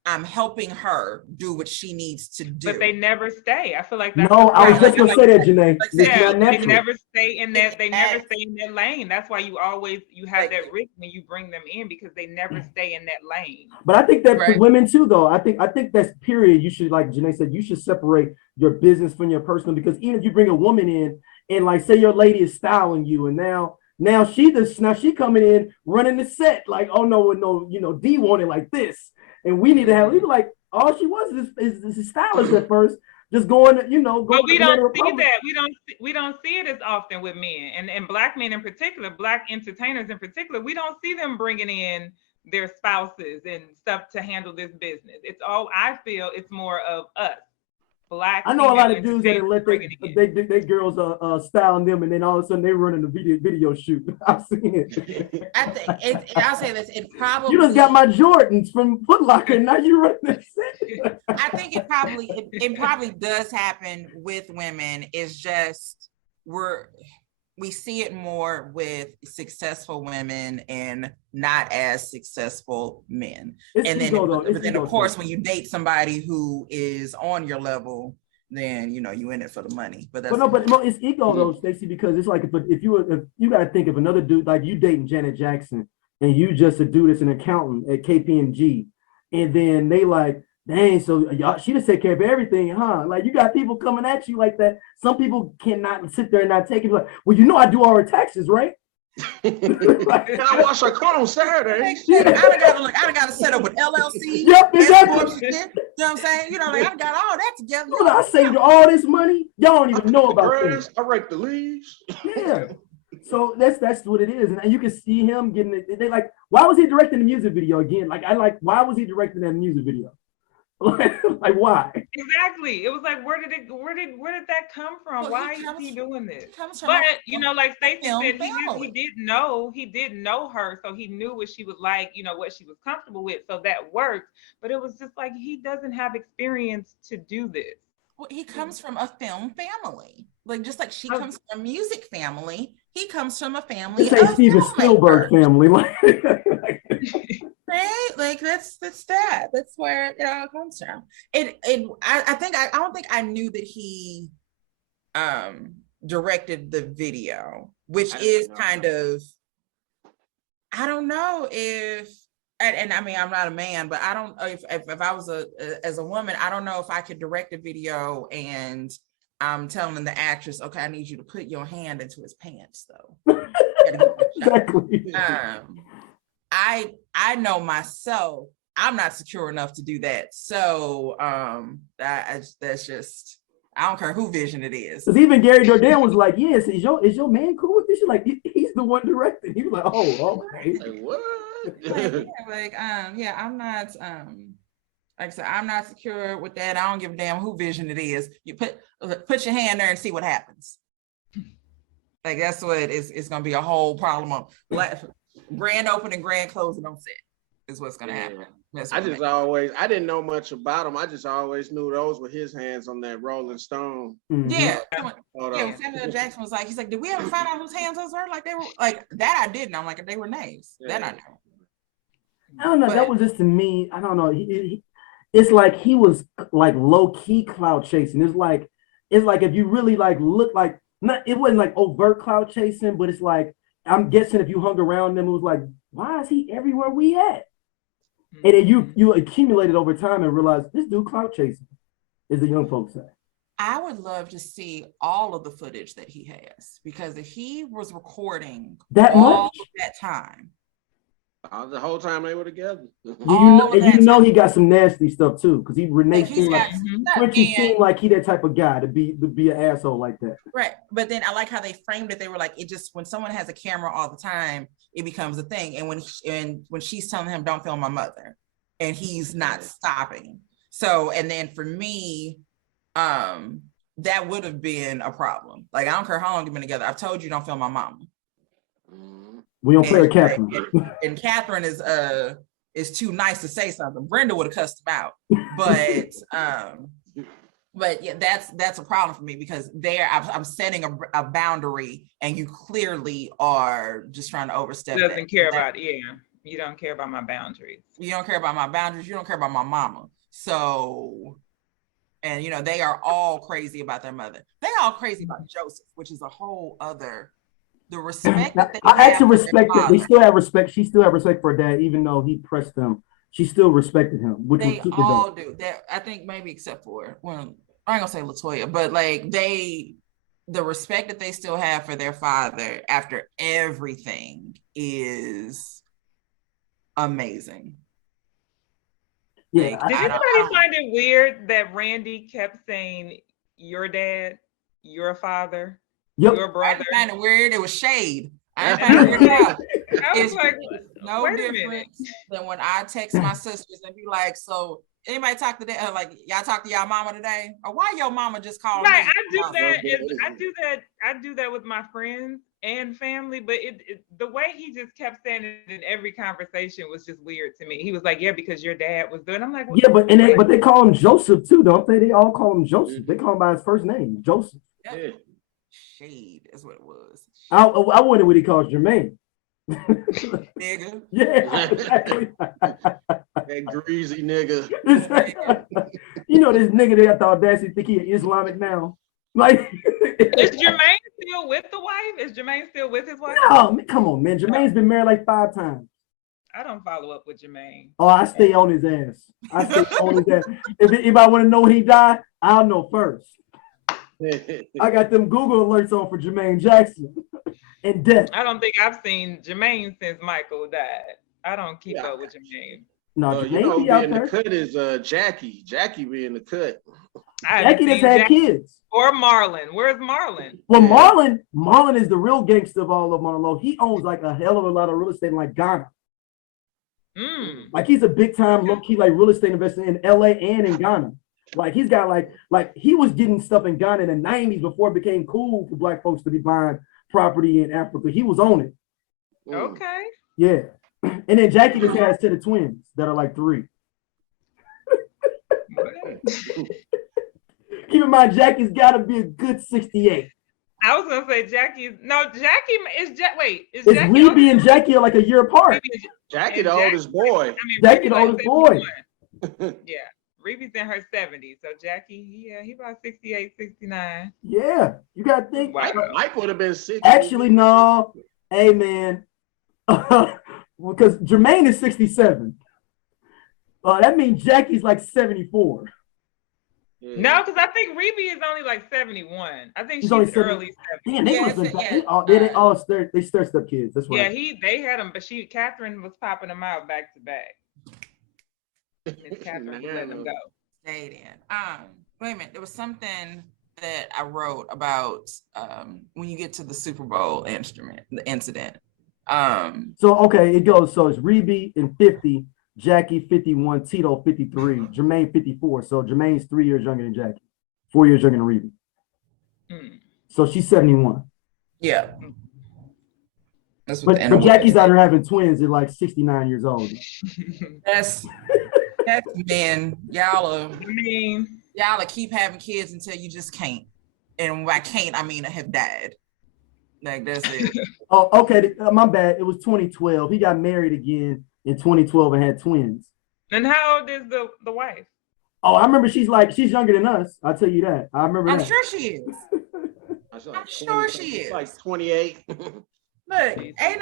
I'm helping her do what she needs to do. But they never stay. I feel like that's No, the I was problem. just gonna say that, Janae. It's Yeah, not they natural. never stay in that. They never stay in that lane. That's why you have that risk when you bring them in, because they never stay in that lane. But I think that for Right. women too, though, I think that's period. You should, like Janae said, you should separate your business from your personal, because even if you bring a woman in and like say your lady is styling you, and now she coming in running the set like, oh no, D wanted like this, and we need to have, we be like, all she was is a stylist at first, just going But we don't see that. We don't see it as often with men, and Black men in particular, Black entertainers in particular. We don't see them bringing in their spouses and stuff to handle this business. It's all, I feel it's more of us, Black. I know a lot of female dudes that let entertainers they girls styling them, and then all of a sudden they running the video shoot. I've seen it. I think I'll say this, it probably, you just got my Jordans from Foot Locker, and now you running that set. I think it probably does happen with women. It's just we see it more with successful women and not as successful men. It's and ego, then, but then of course, when you date somebody who is on your level, then you in it for the money. But it's ego though, Stacey, because it's like if you got to think of another dude, like you dating Janet Jackson, and you just a dude that's an accountant at KPMG, and then they like, dang, so y'all, she just take care of everything, huh? Like you got people coming at you like that. Some people cannot sit there and not take it. Like, well, I do all her taxes, right? And I wash her car on Saturday. I done got to set up with LLC. Yep, exactly. You know what I'm saying? Like I got all that together. I saved all this money. Y'all don't even know about this. I rake the leaves. Yeah. So that's what it is, and you can see him getting it. They like, why was he directing the music video again? Why was he directing that music video? Like why? Exactly. It was like, where did that come from? Well, why is he doing this? But like Stacey said, he did know her, so he knew what she was like, what she was comfortable with, so that worked. But it was just like, he doesn't have experience to do this. Well, he comes from a film family, like just like she comes from a music family. He comes from a family. It's a Steven Spielberg family, right? Like that's where it all comes from. I don't think I knew that he directed the video, which is kind of, I don't know if, and I mean, I'm not a man, but I don't know if I was as a woman, I don't know if I could direct a video and I'm telling the actress, okay, I need you to put your hand into his pants though. Exactly. I know myself, I'm not secure enough to do that. So that's just, I don't care who vision it is. Because even Gary Dordell was like, yes, is your man cool with this? She's like, he's the one directing. He was like, oh, okay. Like, what? I'm not like I said, I'm not secure with that. I don't give a damn who vision it is. You put your hand there and see what happens. Like that's what it's gonna be a whole problem on grand opening, grand closing on set is what's gonna happen. I didn't know much about him. I just always knew those were his hands on that Rolling Stone. Yeah. When Samuel Jackson was like, he's like, did we ever find out whose hands those were? Like they were like that. I didn't. I'm like, they were Naves. Yeah. That I know. I don't know. That was just to me. I don't know. It's like he was like low key cloud chasing. It's like if you really like look like it wasn't like overt cloud chasing, but it's like I'm guessing if you hung around them, it was like, why is he everywhere we at? And then you accumulated over time and realized this dude cloud chasing, as the young folks say. I would love to see all of the footage that he has, because if he was recording that much that time. The whole time they were together. You know he got some nasty stuff too, because Renee seemed like Frenchie seemed like he that type of guy to be an asshole like that. Right, but then I like how they framed it. They were like, it just when someone has a camera all the time, it becomes a thing. And when she's telling him, "Don't film my mother," and he's not stopping. So, and then for me, that would have been a problem. Like I don't care how long you've been together. I've told you don't film my mama. We don't play with Catherine. And Catherine is too nice to say something. Brenda would have cussed him out. But yeah, that's a problem for me, because I'm setting a boundary and you clearly are just trying to overstep. You don't care about my boundaries. You don't care about my boundaries. You don't care about my mama. So, and they are all crazy about their mother. They all crazy about Joseph, which is a whole other. The respect that they I actually respect that. They still have respect. She still have respect for her dad, even though he pressed them. She still respected him, which they was all do. That I think maybe except for I ain't gonna say LaToya, but like the respect that they still have for their father after everything is amazing. Yeah. Did anybody find it weird that Randy kept saying your dad, your father? Yep. Your brother. I find it weird. It was shade. I ain't find it weird out. I was like, no difference than when I text my sisters and be like, so anybody talk to that? Like y'all talk to y'all mama today? Or why your mama just called right, me? I do that with my friends and family, but the way he just kept saying it in every conversation was just weird to me. He was like, yeah, because your dad was doing. I'm like, yeah, but they call him Joseph too, don't they? They all call him Joseph. They call him by his first name, Joseph. Yeah. Shade is what it was. I wonder what he calls Jermaine. Nigga. Yeah, exactly. That greasy nigga. This nigga they got the audacity to think he Islamic now. Like, is Jermaine still with the wife? Is Jermaine still with his wife? No, come on, man. Jermaine's been married like 5 times. I don't follow up with Jermaine. Oh, I stay on his ass. If I want to know when he died, I'll know first. I got them Google alerts on for Jermaine Jackson and death. I don't think I've seen Jermaine since Michael died. I don't keep up with Jermaine. No, Jermaine be out there. The cut is Jackie. Jackie be in the cut. Jackie just had kids. Or Marlon. Where's Marlon? Well, Marlon is the real gangster of all of them. He owns like a hell of a lot of real estate in like Ghana. Like he's a big time low-key like real estate investor in LA and in Ghana. Like he's got like he was getting stuff in Ghana in the 90s before it became cool for black folks to be buying property in Africa. He was on it. Okay. Yeah. And then Jackie just has 10 twins that are like 3. Keep in mind, Jackie's got to be a good 68. I was gonna say Jackie is Reby and Jackie are like a year apart. Jackie the oldest boy. Jackie the oldest boy. Yeah. Reby's in her 70s. So Jackie, he about 68, 69. Yeah. You gotta think. Wow. Mike would have been 60. Actually, no. Hey man. Because Jermaine is 67. That means Jackie's like 74. Yeah. No, because I think Reby is only like 71. I think she's early 70s. Damn, they stir-step kids. That's right. Yeah, they had them, but Catherine was popping them out back to back. Miss Catherine let them go. Stayed in. Wait a minute. There was something that I wrote about when you get to the Super Bowl incident. So okay, it goes. So it's Reby in 50. Jackie 51, Tito 53, Jermaine 54. So Jermaine's 3 years younger than Jackie, 4 years younger than Reby. So she's 71. Yeah. But Jackie's out there having twins at like 69 years old. That's That's men. I mean, Y'all keep having kids until you just can't. And by can't, I mean I have died. Like that's it. Oh, okay. My bad. It was 2012. He got married again in 2012 and had twins. and how old is the wife? Oh, I remember she's younger than us. I'll tell you that. I remember I'm that. sure she is. I'm sure she is. Like 28. Look, ain't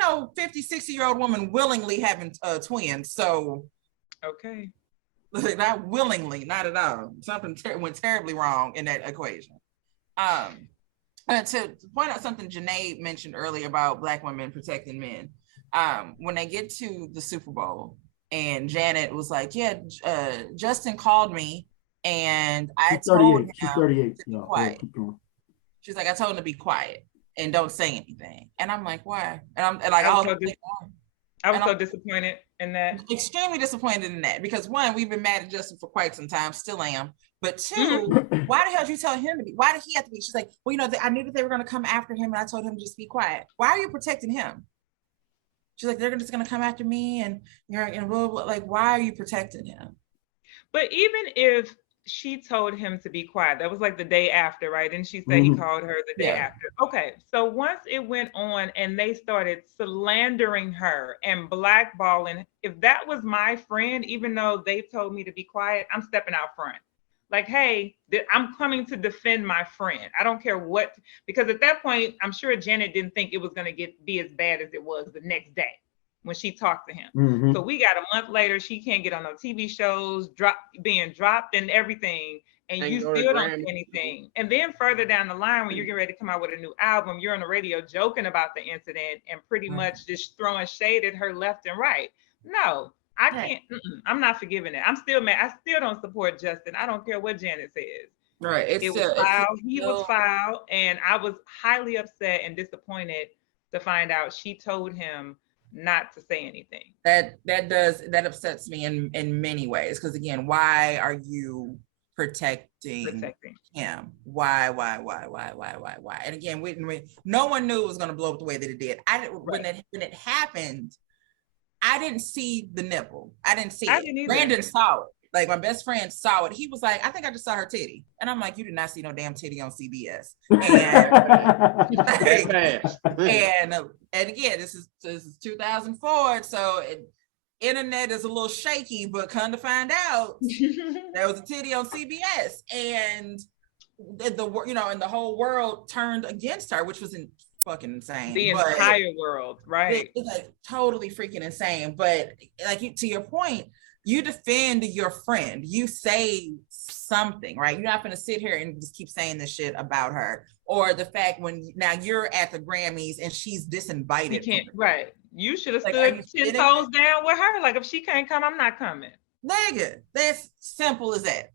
no 50, 60-year-old woman willingly having twins. So Okay. not willingly, not at all. Something went terribly wrong in that equation. To point out something Janee mentioned earlier about Black women protecting men. When they get to the Super Bowl and Janet was like, yeah, Justin called me and I told him She's 38. to be quiet. She's like, I told him to be quiet and don't say anything. And I'm like, why? And I'm like, I was so disappointed in that. Extremely disappointed in that because one, we've been mad at Justin for quite some time, still am. But two, why the hell did you tell him to be? Why did he have to be? She's like, well, I knew that they were going to come after him, and I told him to just be quiet. Why are you protecting him? She's like, they're just going to come after me, and you're and blah, blah, blah. Like, why are you protecting him? But even if she told him to be quiet, that was like the day after, right? And she said he called her the day after. Okay, so once it went on and they started slandering her and blackballing, if that was my friend, even though they told me to be quiet, I'm stepping out front. Like, hey, I'm coming to defend my friend. I don't care what, because at that point, I'm sure Janet didn't think it was going to be as bad as it was the next day when she talked to him. So we got a month later, she can't get on no TV shows, being dropped and everything, and you still don't say anything. And then further down the line, when you're getting ready to come out with a new album, you're on the radio joking about the incident and pretty much just throwing shade at her left and right. No. I can't. I'm not forgiving it. I'm still mad. I still don't support Justin. I don't care what Janet says. Right. It was foul. He was foul, and I was highly upset and disappointed to find out she told him not to say anything. That upsets me in many ways. Because again, why are you protecting him? Why? And again, no one knew it was going to blow up the way that it did. When it happened. I didn't see the nipple. I didn't see it. Brandon saw it. Like my best friend saw it. He was like, I think I just saw her titty. And I'm like, you did not see no damn titty on CBS. And again, this is 2004. So internet is a little shaky, but come to find out there was a titty on CBS. And the whole world turned against her, which was fucking insane. The entire world, right? It's like totally freaking insane. But like to your point, you defend your friend. You say something, right? You're not going to sit here and just keep saying this shit about her. Or the fact when now you're at the Grammys and she's disinvited. You can't, right? You should have stood 10 toes down with her. Like if she can't come, I'm not coming. Nigga, that's simple as that.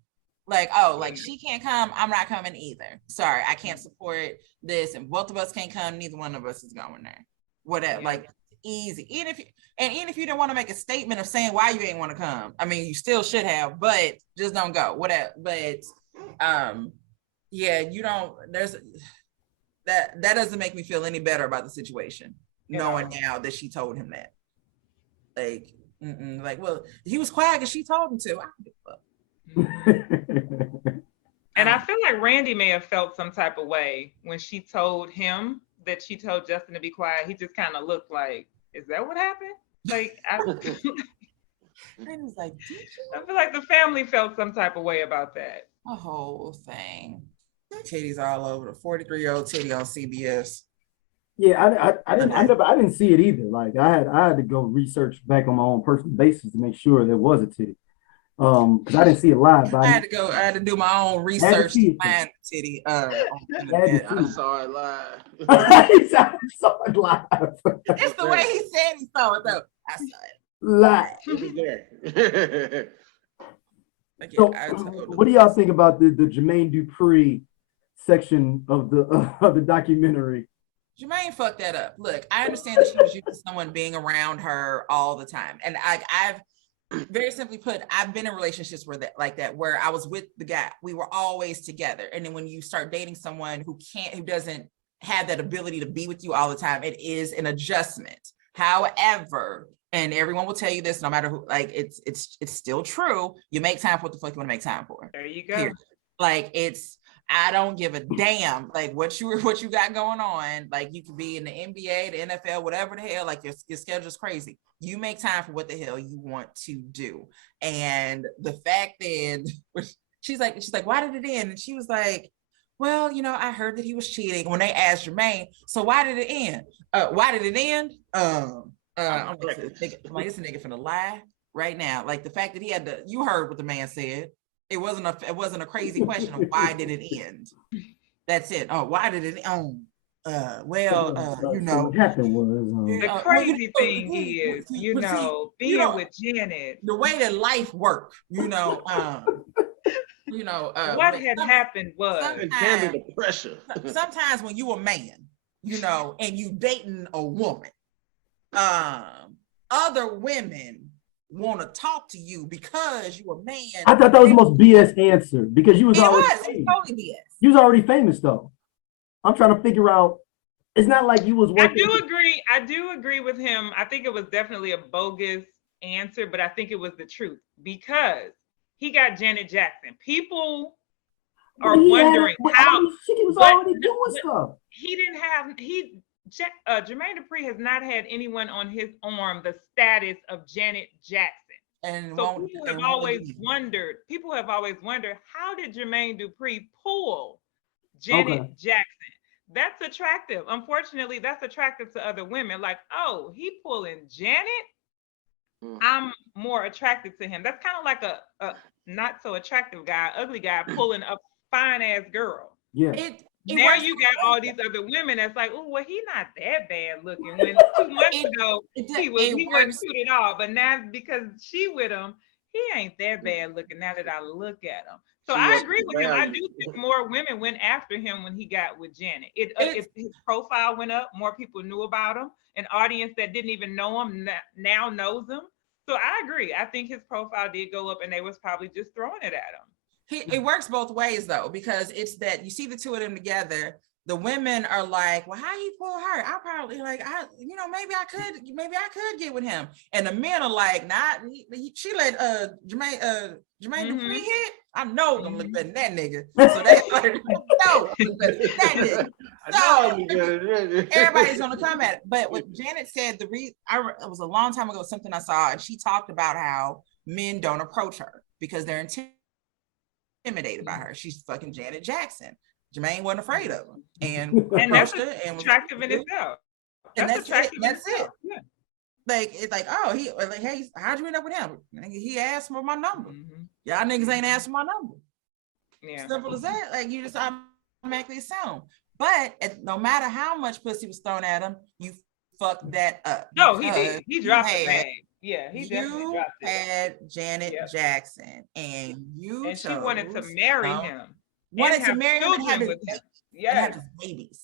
Like, like she can't come, I'm not coming either. Sorry, I can't support this, and both of us can't come, neither one of us is going there. Whatever, like easy. Even if you didn't want to make a statement of saying why you ain't want to come, I mean, you still should have, but just don't go. Whatever. But you don't. There's that doesn't make me feel any better about the situation, knowing now that she told him that. Like, well, he was quiet because she told him to. I don't give a fuck. And I feel like Randy may have felt some type of way when she told him that she told Justin to be quiet. He just kind of looked like, is that what happened? Like, Randy's like, did you? I feel like the family felt some type of way about that. A whole thing. Titties all over the 43-year-old titty on CBS. Yeah, I didn't see it either. Like I had to go research back on my own personal basis to make sure there was a titty. Because I didn't see it live. But I had to do my own research to find the titty. I saw it live. I saw it live. It's the way he said he saw it though. I saw it live. It was there. So, what do y'all think about the Jermaine Dupri section of the documentary? Jermaine fucked that up. Look, I understand that she was used to someone being around her all the time, and I've very simply put, I've been in relationships where where I was with the guy, we were always together, and then when you start dating someone who doesn't have that ability to be with you all the time, it is an adjustment. However, and everyone will tell you this, no matter who, like it's still true. You make time for what the fuck you want to make time for. There you go. Period. Like I don't give a damn like what you got going on. Like you could be in the NBA, the NFL, whatever the hell, like your schedule's crazy. You make time for what the hell you want to do. And the fact that she's like, why did it end? And she was like, well, I heard that he was cheating. When they asked Jermaine, so why did it end? Why did it end? I'm like, this nigga finna lie right now. Like the fact that he had to, you heard what the man said. It wasn't a crazy question of why did it end. That's it. Oh, why did it end? What happened was the crazy thing is, being with Janet. The way that life worked, what had happened was handle the pressure. Sometimes when you a man, and you dating a woman, other women want to talk to you because you a man. I thought that was the most BS answer because you was already famous. Totally BS. You was already famous though. I'm trying to figure out. It's not like you was working. I do agree with him. I think it was definitely a bogus answer, but I think it was the truth because he got Janet Jackson. People are wondering how she was already doing stuff. He didn't have Jermaine Dupri has not had anyone on his arm the status of Janet Jackson. And so people have always wondered, how did Jermaine Dupri pull Janet Jackson? That's attractive. Unfortunately, that's attractive to other women. Like, oh, he pulling Janet? I'm more attracted to him. That's kind of like a not so attractive guy, ugly guy pulling a fine ass girl. Yeah. Now you got all these other women that's like, oh, well, he not that bad looking. When 2 months ago he wasn't suited all, but now because she with him, he ain't that bad looking. Now that I look at him, so I agree with him. I do think more women went after him when he got with Janet. His profile went up. More people knew about him. An audience that didn't even know him now knows him. So I agree. I think his profile did go up, and they was probably just throwing it at him. It works both ways though, because it's that you see the two of them together. The women are like, well, how he pull her? I probably maybe I could get with him. And the men are like, she let Jermaine Dupri hit. I know I'm gonna look better than that nigga. So they like, no, I'm look better than that nigga. So everybody's gonna come at it. But what Janet said, it was a long time ago, something I saw, and she talked about how men don't approach her because they're intimidated by her. She's fucking Janet Jackson. Jermaine wasn't afraid of him, and that's attractive in itself. That's it. Yeah. Like it's like, oh, he like, hey, how'd you end up with him? He asked for my number. Y'all niggas ain't asked for my number. Yeah, simple as that. Like you just automatically assume. But no matter how much pussy was thrown at him, you fucked that up. No, he did. He dropped the bag. Yeah, he definitely dropped it. You had Janet Jackson, and she wanted to marry him. Wanted to marry him and have his babies.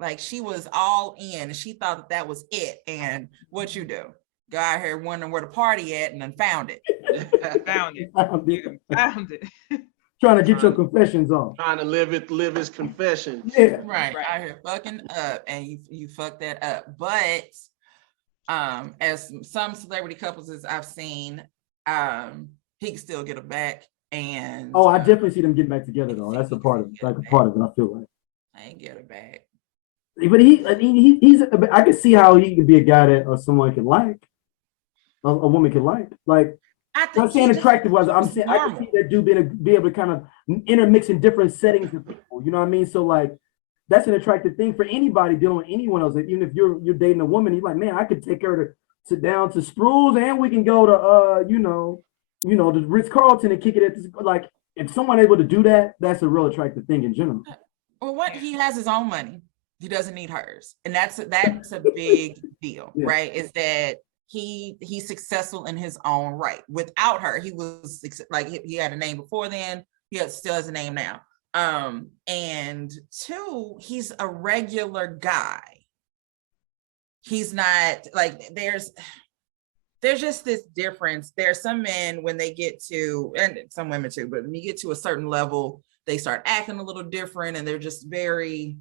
Like she was all in, and she thought that was it. And what you do? Go out here wondering where the party at, and then found it. Found it. Trying to get your confessions on. Trying to live his confession. Yeah. Right. Out here fucking up, and you fucked that up. But as some celebrity couples as I've seen, he can still get her back. And I definitely see them getting back together though. That's a part of it. Like a part of it, I feel like. I ain't get her back. But he's. I can see how he could be a guy that someone can like, a woman can like. Like I think I'm saying attractive was. I'm saying normal. I can see that dude be able to kind of intermix in different settings of people. You know what I mean? So like, that's an attractive thing for anybody dealing with anyone else. Even if you're dating a woman, you're like, man, I could take her to sit down to Spruce, and we can go to the Ritz-Carlton and kick it at this. Like, if someone able to do that, that's a real attractive thing in general. Well, he has his own money. He doesn't need hers. And that's a big deal, right? Is that he's successful in his own right. Without her, he was like, he had a name before then. He still has a name now. And two, he's a regular guy. He's not like, there's just this difference. There are some men when they get to, and some women too, but when you get to a certain level, they start acting a little different, and they're just very,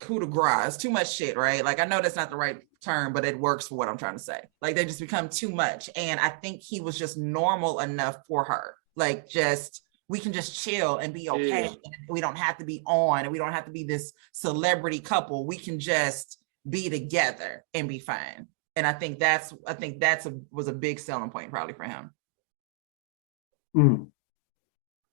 coup de grace, too much shit, right? Like, I know that's not the right term, but it works for what I'm trying to say. Like, they just become too much. And I think he was just normal enough for her. Like, just, we can just chill and be okay. Yeah. And we don't have to be on, and we don't have to be this celebrity couple. We can just be together and be fine. And I think was a big selling point probably for him. Mm.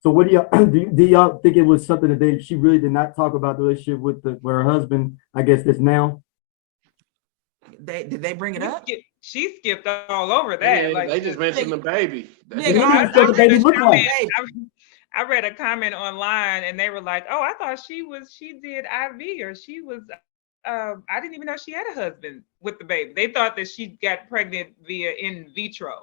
So what do y'all do y'all think it was something that she really did not talk about the relationship with her husband, I guess that's now? Did they bring it up? She skipped all over that. Yeah, like they just mentioned the baby. I read a comment online and they were like, "Oh, I thought she did IV, or she was I didn't even know she had a husband with the baby." They thought that she got pregnant via in vitro.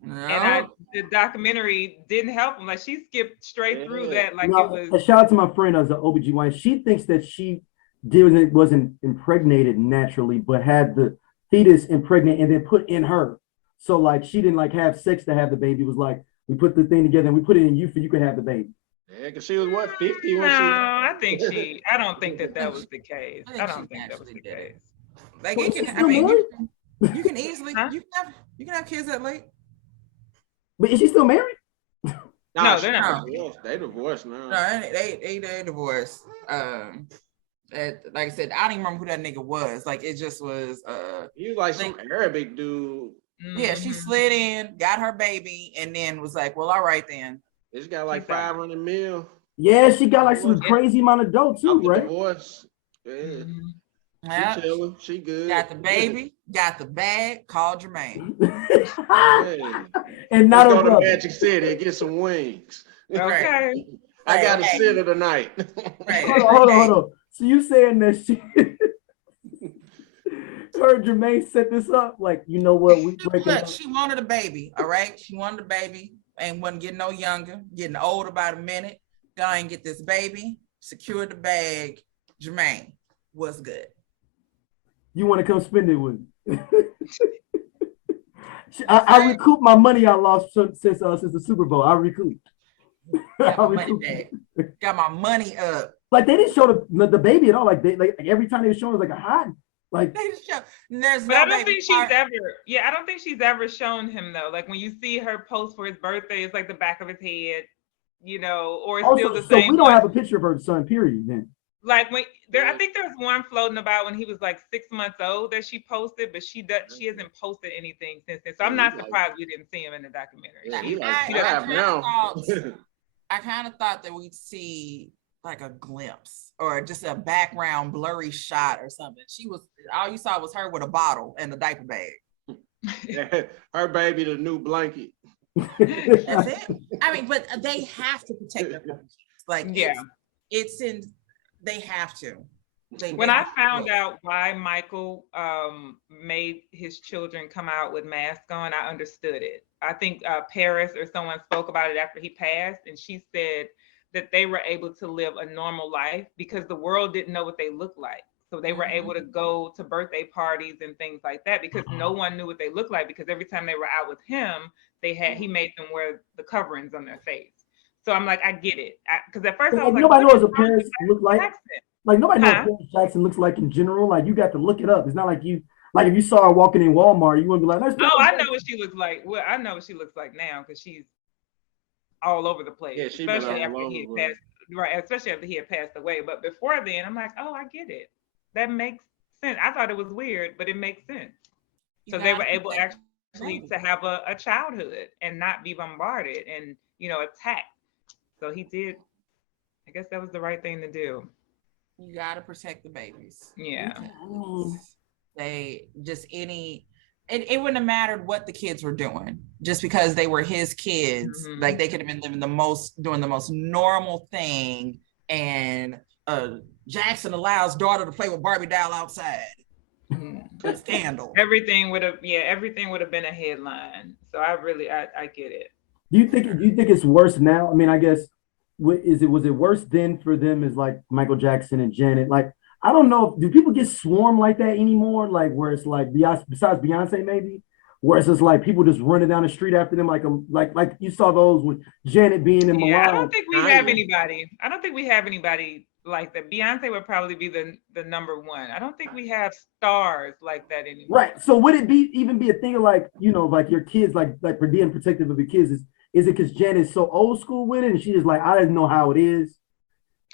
No. And the documentary didn't help them. Like, she skipped straight through that. Like, no, it was. A shout out to my friend as an OBGYN. She thinks that she wasn't impregnated naturally, but had the fetus impregnated and then put in her. So like she didn't like have sex to have the baby. It was like we put the thing together and we put it in you for you could have the baby. Yeah, because she was what, 50 No, when she. I don't think that was the case. I don't think that was the case. Like, it can. I mean, you can easily you can have kids that late. But is she still married? No, they're not. They divorced now. No, they divorced. Like I said, I don't even remember who that nigga was. Like, it just was. He was like some Arabic dude. Yeah, she slid in, got her baby, and then was like, "Well, all right then." It's got like 500 mil. Yeah, she got like some crazy amount of dough too, right? Divorce. Yeah. Yeah. She chilling. She good. Got the baby, got the bag, called Jermaine. And not Let's a go to brother. Magic City and get some wings. Okay. I got a sitter tonight. Right. Hold on. So you saying that she heard Jermaine set this up? Like, you know what? We breaking up. She wanted a baby, all right? She wanted a baby and wasn't getting no younger, getting older by the minute. Go and get this baby, secure the bag. Jermaine, what's good? You want to come spend it with me? I recouped my money I lost since the Super Bowl. I recouped. Got my money back. Got my money up. Like, they didn't show the baby at all. Like, every time they were showing it was like a hot. Like, They just show. But I don't think I don't think she's ever shown him though. Like, when you see her post for his birthday, it's like the back of his head, or it's still the same. So we don't have a picture of her son, period, then. Like, I think there was one floating about when he was like 6 months old that she posted, but she hasn't posted anything since then. So I'm not surprised we didn't see him in the documentary. I kind of thought that we'd see like a glimpse or just a background blurry shot or something. All you saw was her with a bottle and a diaper bag. Her baby, the new blanket. That's it. I mean, but they have to protect their relationships. Like, they have to. When I found out why Michael made his children come out with masks on, I understood it. I think Paris or someone spoke about it after he passed, and she said that they were able to live a normal life because the world didn't know what they looked like. So they were able to go to birthday parties and things like that because no one knew what they looked like, because every time they were out with him, he made them wear the coverings on their face. So I'm like, I get it. Because at first I was like, nobody knows what parents look like. Jackson? Like, nobody knows what Paris Jackson looks like in general. Like, you got to look it up. It's not like if you saw her walking in Walmart, you wouldn't be like, I know what she looks like. Well, I know what she looks like now because she's all over the place. Yeah, especially after he had passed away. But before then, I'm like, oh, I get it. That makes sense. I thought it was weird, but it makes sense. So they were able actually to have a childhood and not be bombarded and attacked. So he did. I guess that was the right thing to do. You gotta protect the babies. Yeah. It wouldn't have mattered what the kids were doing, just because they were his kids. Mm-hmm. Like, they could have been doing the most normal thing, and Jackson allows daughter to play with Barbie doll outside. Scandal. Everything would have been a headline. So I get it. Do you think it's worse now? I mean, I guess was it worse then for them as like Michael Jackson and Janet? Like, I don't know. Do people get swarmed like that anymore? Like, where it's like besides Beyonce, maybe, where it's just like people just running down the street after them, like you saw those with Janet being in Milan. I don't think we have anybody like that. Beyonce would probably be the number one. I don't think we have stars like that anymore. Right. So would it even be a thing of like, like your kids, like for being protective of your kids? Is it because Janet's so old school with it and she just like, I didn't know how it is?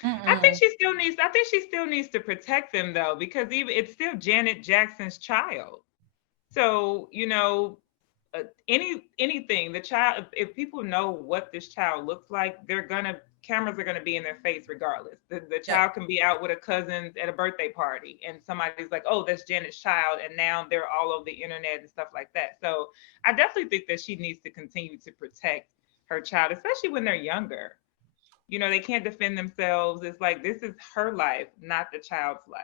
I think she still needs to protect them though, because it's still Janet Jackson's child. So, anything, the child, if people know what this child looks like, cameras are gonna be in their face regardless. The child can be out with a cousin at a birthday party and somebody's like, oh, that's Janet's child, and now they're all over the internet and stuff like that. So I definitely think that she needs to continue to protect her child, especially when they're younger. They can't defend themselves. It's like, this is her life, not the child's life.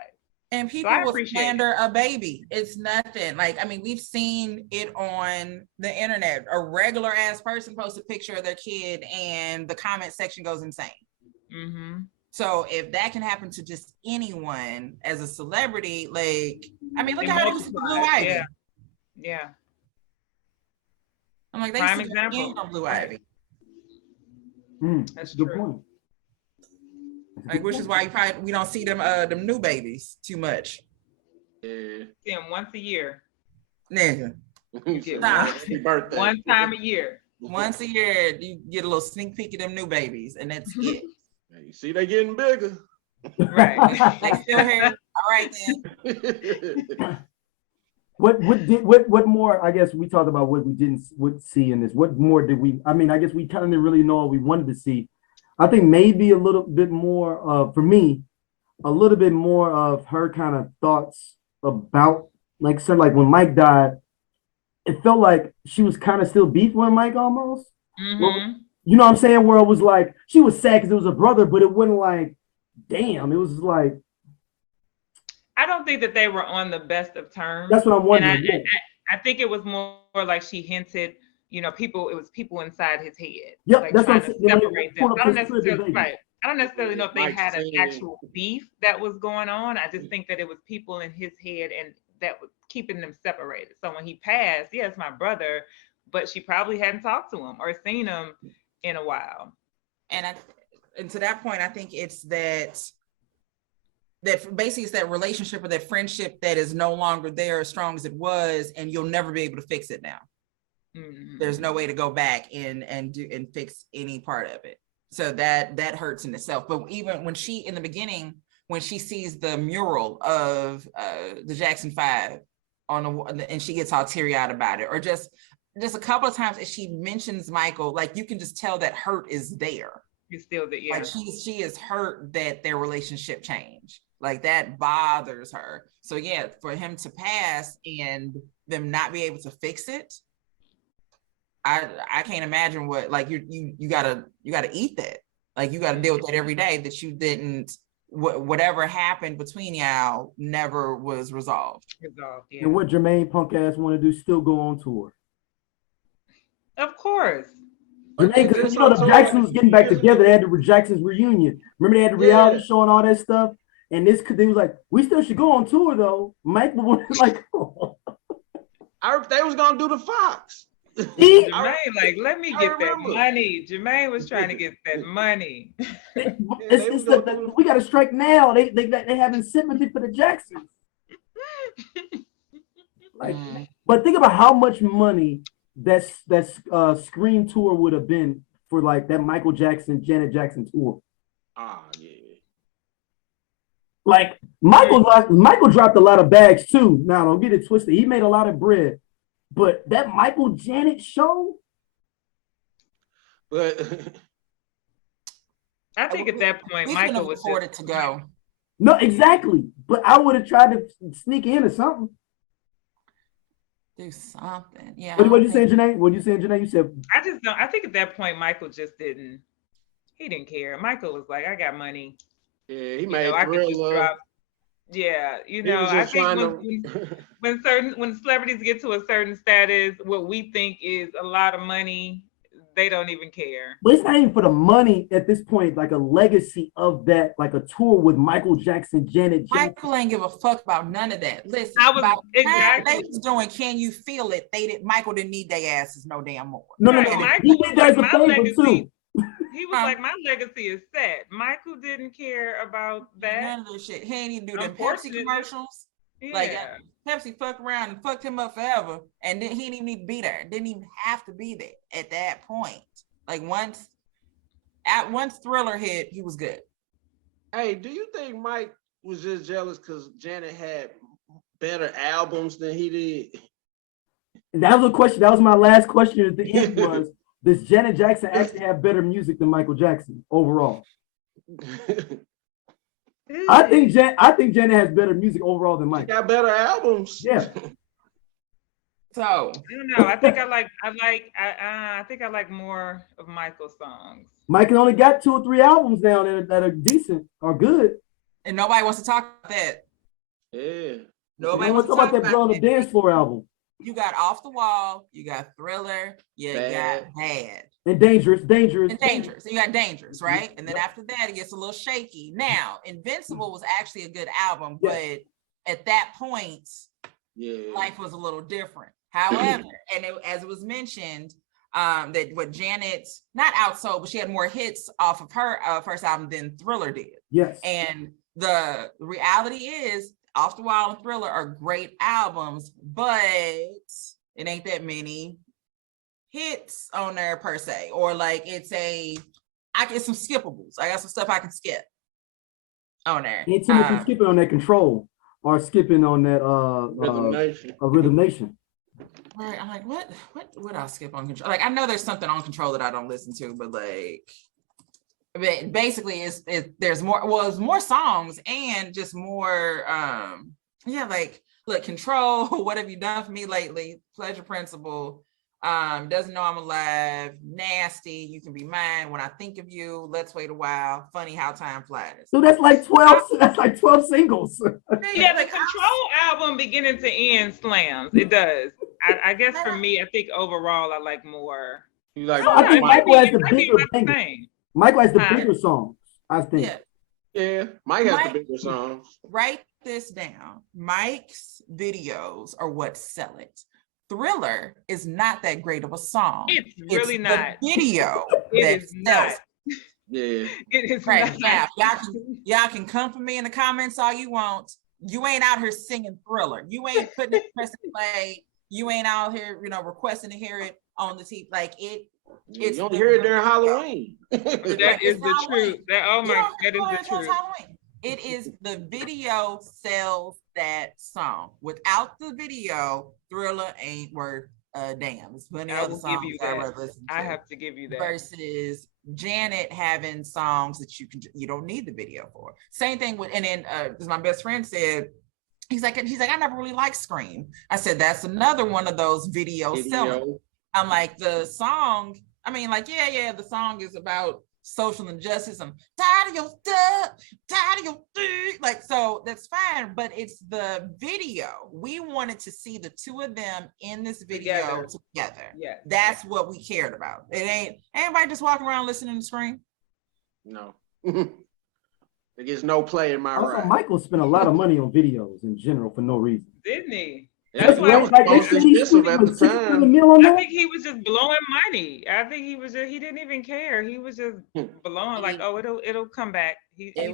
And people will slander a baby. It's nothing. Like, I mean, we've seen it on the internet. A regular ass person posts a picture of their kid and the comment section goes insane. Mm-hmm. So if that can happen to just anyone as a celebrity, like, I mean, look how it was with Blue Ivy. Yeah. I'm like, they prime example on Blue Ivy. That's good true. point. Like, which is why we don't see them new babies too much. Yeah. See them once a year. Nigga. Birthday. One time a year. Once a year, you get a little sneak peek of them new babies, and that's it. You see, they getting bigger. Right. They still here. All right then. What more? I guess we talked about what we didn't see in this. What more did we? I mean, I guess we kind of didn't really know what we wanted to see. I think maybe a little bit more for me, a little bit more of her kind of thoughts about, like when Mike died. It felt like she was kind of still beef with Mike almost. Mm-hmm. Well, you know what I'm saying? Where it was like she was sad because it was a brother, but it wasn't like, damn. It was like, I don't think that they were on the best of terms. That's what I'm wondering. And I think it was more like she hinted, it was people inside his head. Yep, like that's trying what to I'm saying. separate them. I don't necessarily know if they Mike had an saying- actual beef that was going on. I just think that it was people in his head and that was keeping them separated. So when he passed, it's my brother, but she probably hadn't talked to him or seen him in a while. And to that point, I think it's that basically it's that relationship or that friendship that is no longer there as strong as it was, and you'll never be able to fix it now. Mm-hmm. There's no way to go back and fix any part of it. So that hurts in itself. But even when she, in the beginning, when she sees the mural of the Jackson 5 and she gets all teary-eyed about it, or just a couple of times as she mentions Michael, like you can just tell that hurt is there. It's still there, yeah. Like she is hurt that their relationship changed. Like that bothers her. So yeah, for him to pass and them not be able to fix it, I can't imagine what, like you gotta eat that. Like you gotta deal with that every day, that you didn't, whatever happened between y'all never was resolved. Yeah. And what Jermaine punk ass want to do, still go on tour. Of course. Jermaine, because the Jacksons was getting back together. They had the Jacksons reunion. Remember they had the reality show and all that stuff. And they was like, we still should go on tour though. Mike was like, they was gonna do the Fox. Jermaine, like, let me get that money. Jermaine was trying to get that money. We got to strike now. They having sympathy for the Jacksons. Like, but think about how much money that Scream tour would have been for like that Michael Jackson, Janet Jackson tour. Yeah. Like Michael dropped a lot of bags too. Now don't get it twisted. He made a lot of bread. But that Michael Janet show, but I think at that point Michael was afforded to go. No, exactly. But I would have tried to sneak in or something. Do something. Yeah. What you saying, Janee? What you saying, Janee? You said I just don't. I think at that point Michael just didn't. He didn't care. Michael was like, I got money. Yeah, he made Thriller. Yeah, I think when celebrities get to a certain status, what we think is a lot of money, they don't even care. But it's not even for the money at this point, like a legacy of that, like a tour with Michael Jackson, Janet Jackson. Michael ain't give a fuck about none of that. Listen, exactly. They was doing Can You Feel It? Michael didn't need their asses no damn more. No. He did that as a favor too. He was like, my legacy is set. Michael didn't care about that. None of this shit. He ain't even do them Pepsi Unfortunately, commercials. Yeah. Like Pepsi fucked around and fucked him up forever, and then he didn't even need to be there. Didn't even have to be there at that point. Like once Thriller hit, he was good. Hey, do you think Mike was just jealous because Janet had better albums than he did? That was a question. That was my last question at the end was, does Janet Jackson actually have better music than Michael Jackson overall? I think Janet has better music overall than Mike. She got better albums. Yeah. So I don't know. I think I like more of Michael's songs. Mike only got 2 or 3 albums now that are decent or good. And nobody wants to talk about that. Yeah. Nobody wants to talk about that Blow on the Dance Floor album. You got Off the Wall, you got Thriller, you got Bad. And Dangerous. And Dangerous. You got Dangerous, right? And then after that, it gets a little shaky. Now, Invincible was actually a good album, but at that point, life was a little different. However, and as it was mentioned, that what Janet not outsold, but she had more hits off of her first album than Thriller did. Yes. And the reality is, Off the Wall and Thriller are great albums, but it ain't that many hits on there per se, or like I get some skippables. I got some stuff I can skip on there. Ain't too much skipping on that Control or skipping on that Rhythm Nation. Right, I'm like, what would I skip on Control? Like, I know there's something on Control that I don't listen to, but like, basically, there's more. Well, it's more songs and just more. Like, look, Control. What have you done for me lately? Pleasure Principle. Doesn't know I'm alive. Nasty. You can be mine. When I think of you. Let's wait a while. Funny how time flies. So that's like 12. That's like 12 singles. Yeah, the Control album, beginning to end, slams. It does. I guess for me, I think overall, I like more. You like? I think Michael has the bigger bangers. Michael has the bigger songs, I think. Yeah, Mike has the bigger songs. Write this down. Mike's videos are what sell it. Thriller is not that great of a song. It's really not. The video it is not. Yeah. It is right not. now. Y'all can come for me in the comments all you want. You ain't out here singing Thriller. You ain't putting it pressing play. You ain't out here, requesting to hear it on the TV. Like it. You don't hear it during Halloween. That is the truth. That is the truth. It is the video sells that song. Without the video, Thriller ain't worth a damn. It's plenty other songs I have to give you that. Versus Janet having songs that you don't need the video for. Same thing with, and then as my best friend said, he's like, I never really liked Scream. I said, that's another one of those videos selling. I'm like, the song, the song is about social injustice. I'm tired of your stuff, tired of your thing. Like, so that's fine, but it's the video. We wanted to see the two of them in this video together. Yeah. That's what we cared about. It ain't anybody just walking around listening to Scream. No. It gets no play in my ride. Michael spent a lot of money on videos in general for no reason. Didn't he? That's why I was most expensive at the time. I think he was just blowing money. I think he didn't even care. He was just blowing like, oh, it'll come back. Hey,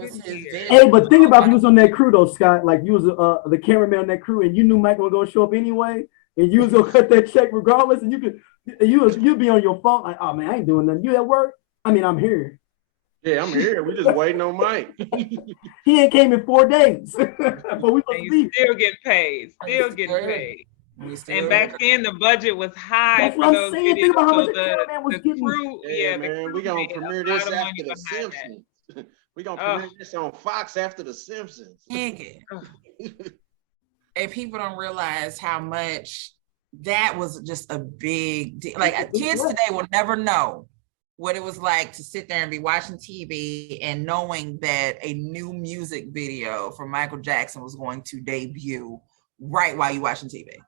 but think about if you was on that crew though, Scott. Like you was the cameraman on that crew, and you knew Michael was gonna show up anyway, and you was gonna cut that check regardless, and you'd be on your phone like, oh man, I ain't doing nothing. You at work? I mean, I'm here. Yeah, I'm here. We're just waiting on Mike. He ain't came in 4 days. But we still getting paid. Still getting paid. And back then the budget was high. That's what I'm saying. Think about how much the cameraman was getting. Crew, man, we're gonna premiere this after The Simpsons. We're gonna premiere this on Fox after The Simpsons. And people don't realize how much that was just a big deal. Like kids today will never know what it was like to sit there and be watching TV and knowing that a new music video for Michael Jackson was going to debut right while you're watching TV.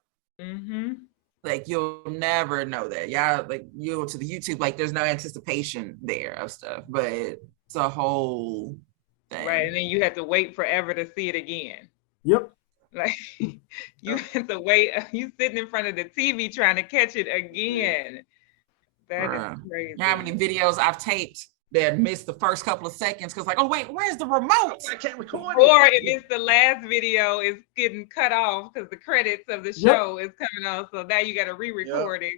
Mm-hmm. Like you'll never know that. Y'all like you go to the YouTube, like there's no anticipation there of stuff, but it's a whole thing. Right, and then you have to wait forever to see it again. Yep. Like you have to wait. You sitting in front of the TV trying to catch it again. That is Bruh. crazy. You know how many videos I've taped that missed the first couple of seconds because like, oh wait, where's the remote? I can't record Or it. if it's the last video, it's getting cut off because the credits of the show is coming on. So now you got to re-record it.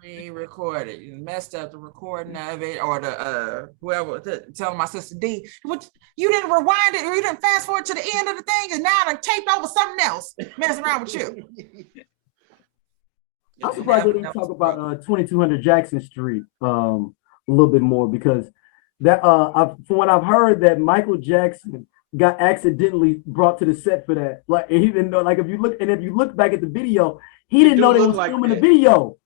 Re-record it. You messed up the recording of it, or the whoever telling my sister D, what, you didn't rewind it, or you didn't fast forward to the end of the thing, and now I taped over something else, messing around with you. I'm surprised they didn't talk about 2200 Jackson Street a little bit more, because that from what I've heard, that Michael Jackson got accidentally brought to the set for that. Like, he didn't know. Like, if you look back at the video, he didn't know they was like filming that. the video.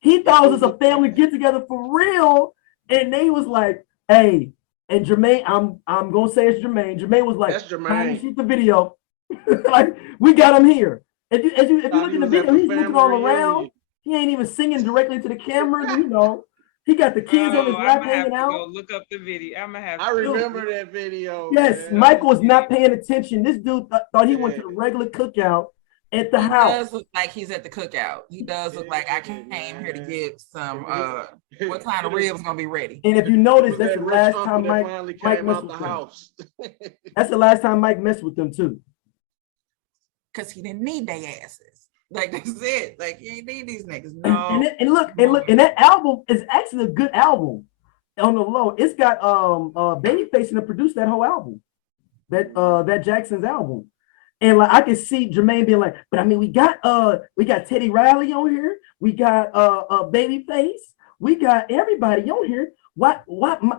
He thought it was a family get together for real, and they was like, "Hey," and Jermaine, I'm gonna say it's Jermaine. Jermaine was like, That's Jermaine. "Shoot the video." Like, we got him here. If you look in the video, he's looking all around. He ain't even singing directly to the camera, you know. He got the kids on his lap hanging out. Go look up the video. I'm gonna have. I remember that video. Yes, man. Michael was not paying attention. This dude thought he went to the regular cookout at the house. He does look like he's at the cookout. He does look like I came here to get some. What kind of ribs gonna be ready? And if you notice, that's the last time Mike messed with him. That's the last time Mike messed with them too. Because he didn't need their asses. Like, that's it. Like, you ain't need these niggas. No. And look, and that album is actually a good album. On the low, it's got Babyface to produce that whole album, that Jackson's album. And like, I can see Jermaine being like, but I mean, we got Teddy Riley on here, we got Babyface, we got everybody on here. What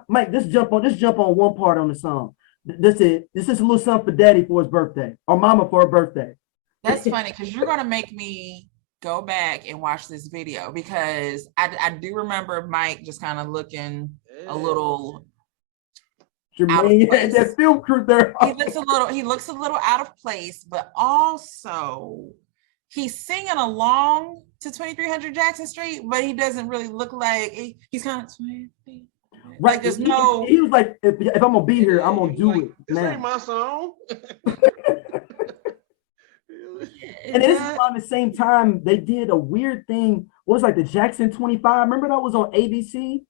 Mike, just jump on one part on the song. This is a little something for Daddy for his birthday, or Mama for her birthday. That's funny, because you're gonna make me go back and watch this video, because I do remember Mike just kind of looking a little Jermaine and that film crew there. He looks a little out of place, but also he's singing along to 2300 Jackson Street, but he doesn't really look like he's kind of right. Like, there's no. He was like, if I'm gonna be here, I'm gonna do it. This now. ain't my song. And this is around the same time they did a weird thing. What was like the Jackson 25? Remember that was on ABC,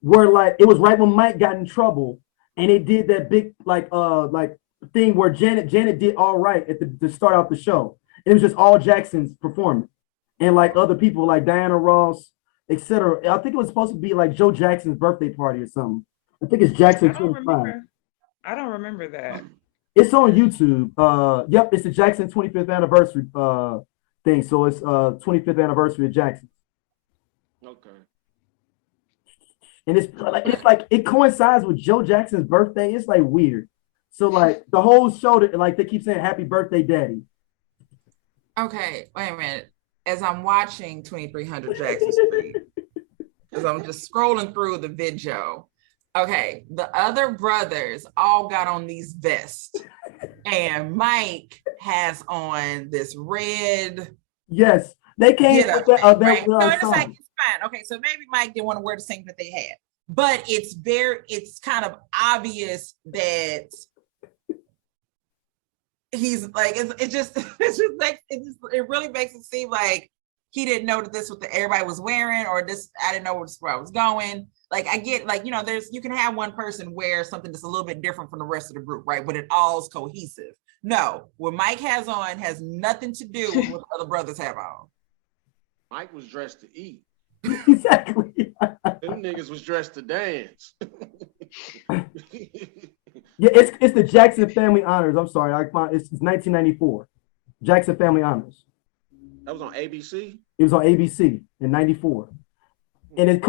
where like it was right when Mike got in trouble, and they did that big like thing where Janet did all right at to start out the show. It was just all Jackson's performing, and like other people like Diana Ross, etc. I think it was supposed to be like Joe Jackson's birthday party or something. I think it's Jackson 25. I don't remember that. It's on YouTube. Yep, it's the Jackson 25th anniversary thing. So it's 25th anniversary of Jackson. Okay. And it's like it coincides with Joe Jackson's birthday. It's like weird. So like the whole show, like they keep saying "Happy Birthday, Daddy." Okay, wait a minute. As I'm watching 2300 Jackson Street, as I'm just scrolling through the video. Okay, the other brothers all got on these vests, and Mike has on this red. Yes, they came with that. Right? No, it's like it's fine. Okay, so maybe Mike didn't want to wear the same that they had, but it's kind of obvious that he's like it really makes it seem like he didn't know that this was what everybody was wearing, or this I didn't know where I was going. Like, I get, like, you know, you can have one person wear something that's a little bit different from the rest of the group, right? But it all's cohesive. No, what Mike has on has nothing to do with what other brothers have on. Mike was dressed to eat. Exactly. Them niggas was dressed to dance. Yeah, it's the Jackson Family Honors. I'm sorry, it's 1994. Jackson Family Honors. That was on ABC? It was on ABC in 94. And it's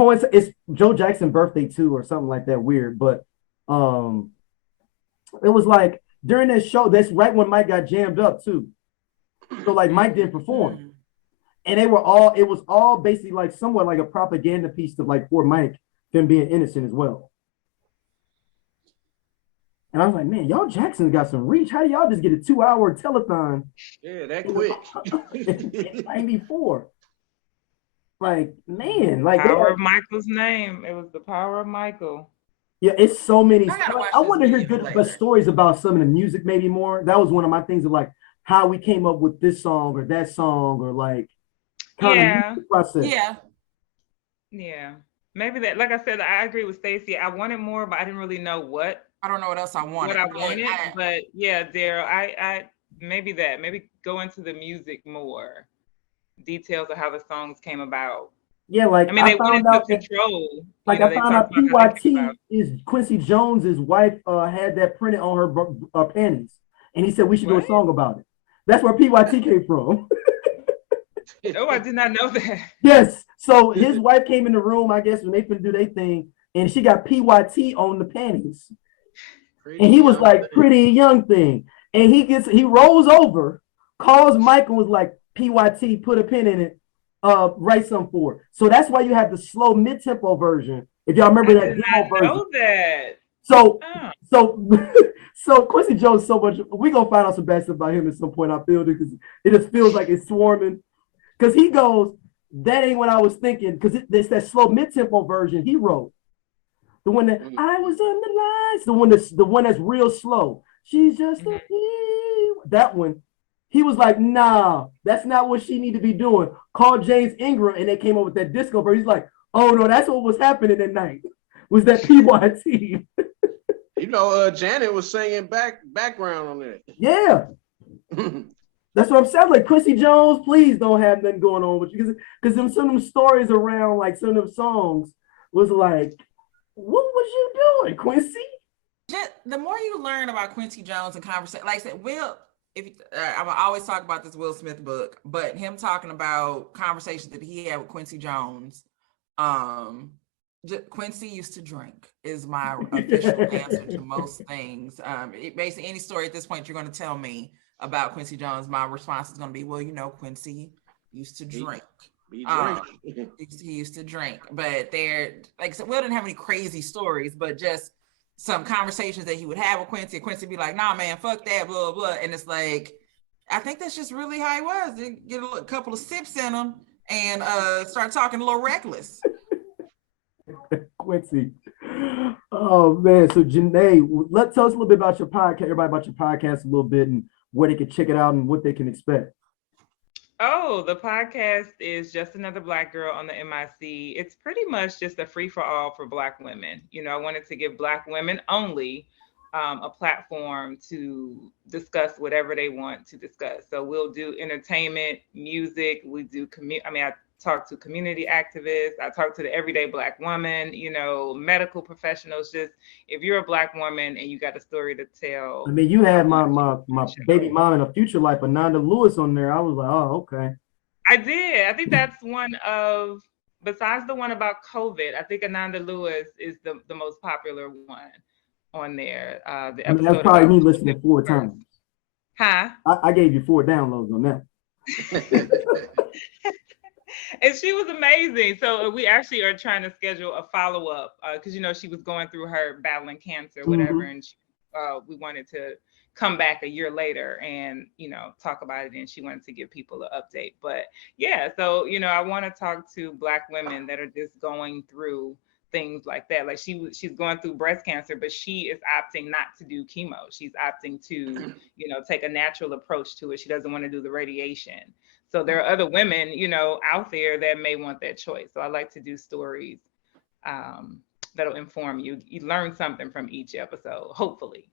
Joe Jackson's birthday too, or something like that weird. But it was like during that show, that's right when Mike got jammed up too. So like Mike didn't perform. And it was all basically like somewhat like a propaganda piece to like for Mike, him being innocent as well. And I was like, man, y'all Jackson got some reach. How do y'all just get a 2-hour telethon? Yeah, that quick. In 94. Like, man, like power of Michael's name. It was the power of Michael. Yeah, it's so many. I want to hear good stories about some of the music, maybe more. That was one of my things of like how we came up with this song or that song, or like kind of process. Yeah. Yeah. Maybe that, like I said, I agree with Stacey. I wanted more, but I didn't really know I don't know what else I what wanted. I wanted. But yeah, Daryl, I maybe go into the music more, details of how the songs came about. Yeah, like I mean, I they went found into out that, control. like I They found talked out about how they came about. PYT is Quincy Jones's wife had that printed on her panties, and he said we should do a What? song about it. That's where PYT came from. Oh, I did not know that. Yes. So his wife came in the room, I guess, when they finna do their thing, and she got PYT on the panties. And he was like, pretty young thing. And he rolls over, calls Michael, was like, PYT, put a pin in it, write something for it. So that's why you have the slow mid-tempo version. If y'all remember that demo version. Know that. So so Quincy Jones so much. We're gonna find out some bad stuff about him at some point, I feel, because it just feels like it's swarming. Because he goes, that ain't what I was thinking, because it's that slow mid-tempo version he wrote. The one that I was on the lines, the one that's real slow. She's just that one. He was like, nah, that's not what she need to be doing. Call James Ingram, and they came up with that disco version. He's like, oh no, that's what was happening that night. Was that PYT? You know, Janet was singing background on that. Yeah. That's what I'm saying. Like Quincy Jones, please don't have nothing going on with you, because some of them stories around, like some of them songs was like, what was you doing, Quincy? Just, the more you learn about Quincy Jones and conversation, like I said, I'm always talk about this Will Smith book, but him talking about conversations that he had with Quincy Jones. Quincy used to drink is my official answer to most things. Basically, any story at this point you're going to tell me about Quincy Jones, my response is going to be, well, Quincy used to drink. He used to drink, but like I said, Will didn't have any crazy stories, but just some conversations that he would have with Quincy. And Quincy would be like, nah, man, fuck that, blah, blah. And it's like, I think that's just really how he was. They get a couple of sips in him and start talking a little reckless. Quincy. Oh man. So Janee, tell us a little bit about your podcast, everybody about your podcast a little bit, and where they can check it out and what they can expect. Oh, the podcast is Just Another Black Girl on the M.I.C. It's pretty much just a free for all for Black women. I wanted to give Black women only a platform to discuss whatever they want to discuss. So we'll do entertainment, music, we do I talk to community activists, I talk to the everyday Black woman, medical professionals. Just if you're a Black woman and you got a story to tell. I mean, you had my baby mom in a future life, Ananda Lewis, on there. I was like, oh, okay. I did. I think that's one of, besides the one about COVID, I think Ananda Lewis is the most popular one on there. That's probably me listening 4 times. Huh? I gave you 4 downloads on that. And she was amazing. So we actually are trying to schedule a follow-up because she was going through her battling cancer, whatever, and we wanted to come back a year later and talk about it, and she wanted to give people an update. But yeah, so I want to talk to Black women that are just going through things like that. Like she's going through breast cancer, but she is opting not to do chemo. She's opting to take a natural approach to it. She doesn't want to do the radiation. So there are other women out there that may want that choice. So I like to do stories that'll inform you. You learn something from each episode, hopefully.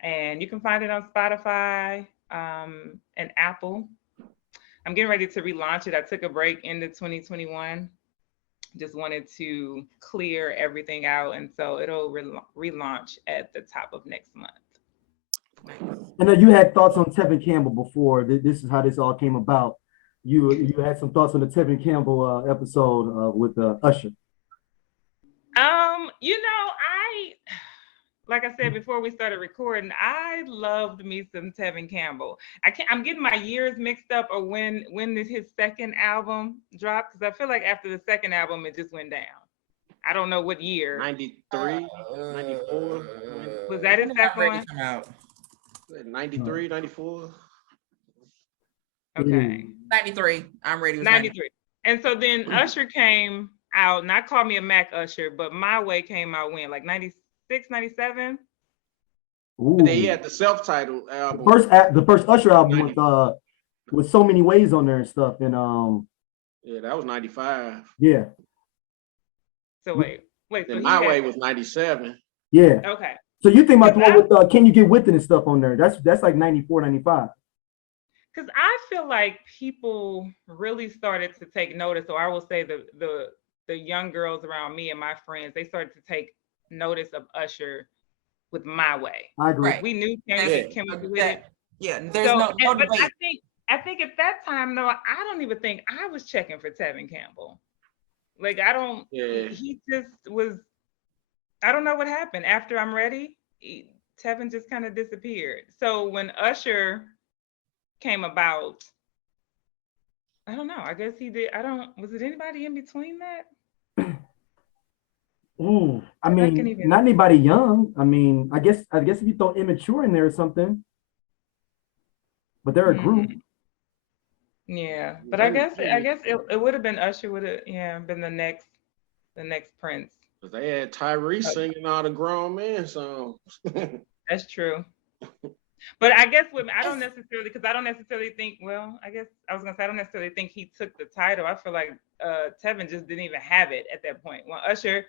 And you can find it on Spotify and Apple. I'm getting ready to relaunch it. I took a break into 2021. Just wanted to clear everything out. And so it'll relaunch at the top of next month. I know you had thoughts on Tevin Campbell before. This is how this all came about. You had some thoughts on the Tevin Campbell episode with Usher. Like I said before we started recording, I loved me some Tevin Campbell. I'm getting my years mixed up, or when his second album dropped, because I feel like after the second album it just went down. I don't know what year. 93, 94. Was that his second one? 93, 94. Okay. 93. I'm ready. 93. And so then Usher came out, not Call Me a Mac Usher, but My Way came out when, like 96, 97? But then he had the self-titled album. The first Usher album with So Many Ways on there and stuff. And yeah, that was 95. Yeah. So wait. So Then he My had, Way was 97. Yeah. okay. So you think about the Because one with Can You Get With It and stuff on there? That's like 94, 95. Because I feel like people really started to take notice, or I will say the young girls around me and my friends, they started to take notice of Usher with My Way. I agree. Right. We knew Can Yeah. We Get With It. Yeah, there's So, no but debate. I think at that time though, I don't even think I was checking for Tevin Campbell. Like I don't. Yeah. He just was. I don't know what happened after I'm Ready. Tevin just kind of disappeared. So when Usher came about, I don't know. I guess he did. Was it anybody in between that? Ooh, I I mean, can't even. not anybody young. I mean, I guess if you throw Immature in there or something, but they're a group. Yeah, but I guess it would have been Usher would have been the next Prince. But they had Tyrese singing all the grown men songs. That's true. But I guess I don't necessarily think. Well, I guess I was gonna say I don't necessarily think he took the title. I feel like Tevin just didn't even have it at that point. When Usher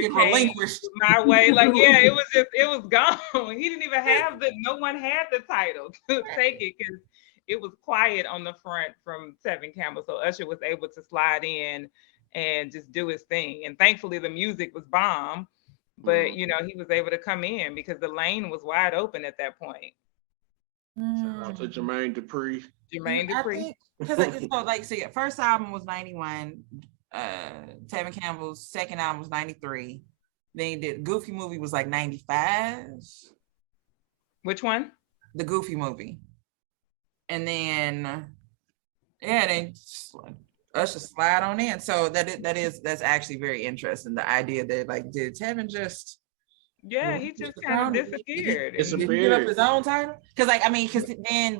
came My Way, like it was gone. He didn't even have no one had the title to take it because it was quiet on the front from Tevin Campbell. So Usher was able to slide in and just do his thing. And thankfully the music was bomb. But he was able to come in because the lane was wide open at that point. Shout out to Jermaine Dupri. Because see, first album was 91. Tevin Campbell's second album was 93. Then he did Goofy Movie was like 95. Which one? The Goofy Movie. And then Usher slide on in. So that's actually very interesting. The idea that did Tevin just he just kind of disappeared. Did he give up his own title? Because then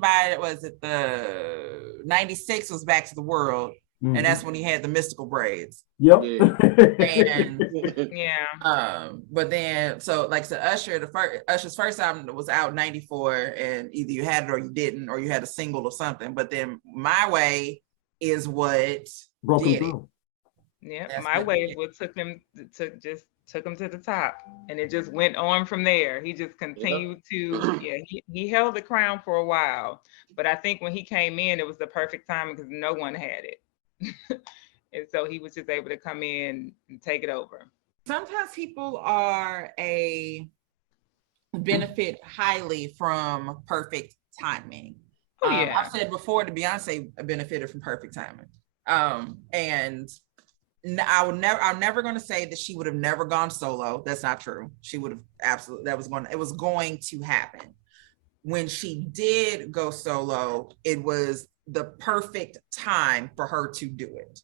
the 96 was Back to the World, and that's when he had the mystical braids. Yep. And but then Usher's first album was out 94, and either you had it or you didn't, or you had a single or something. But then My Way is what broke him through. Yeah, My Way is what took him to the top, and it just went on from there. He just continued to he held the crown for a while, but I think when he came in, it was the perfect time because no one had it. And so he was just able to come in and take it over. Sometimes people benefit highly from perfect timing. I've said before that Beyonce benefited from perfect timing. And I'm never going to say that she would have never gone solo. That's not true. She would have absolutely, it was going to happen. When she did go solo, it was the perfect time for her to do it.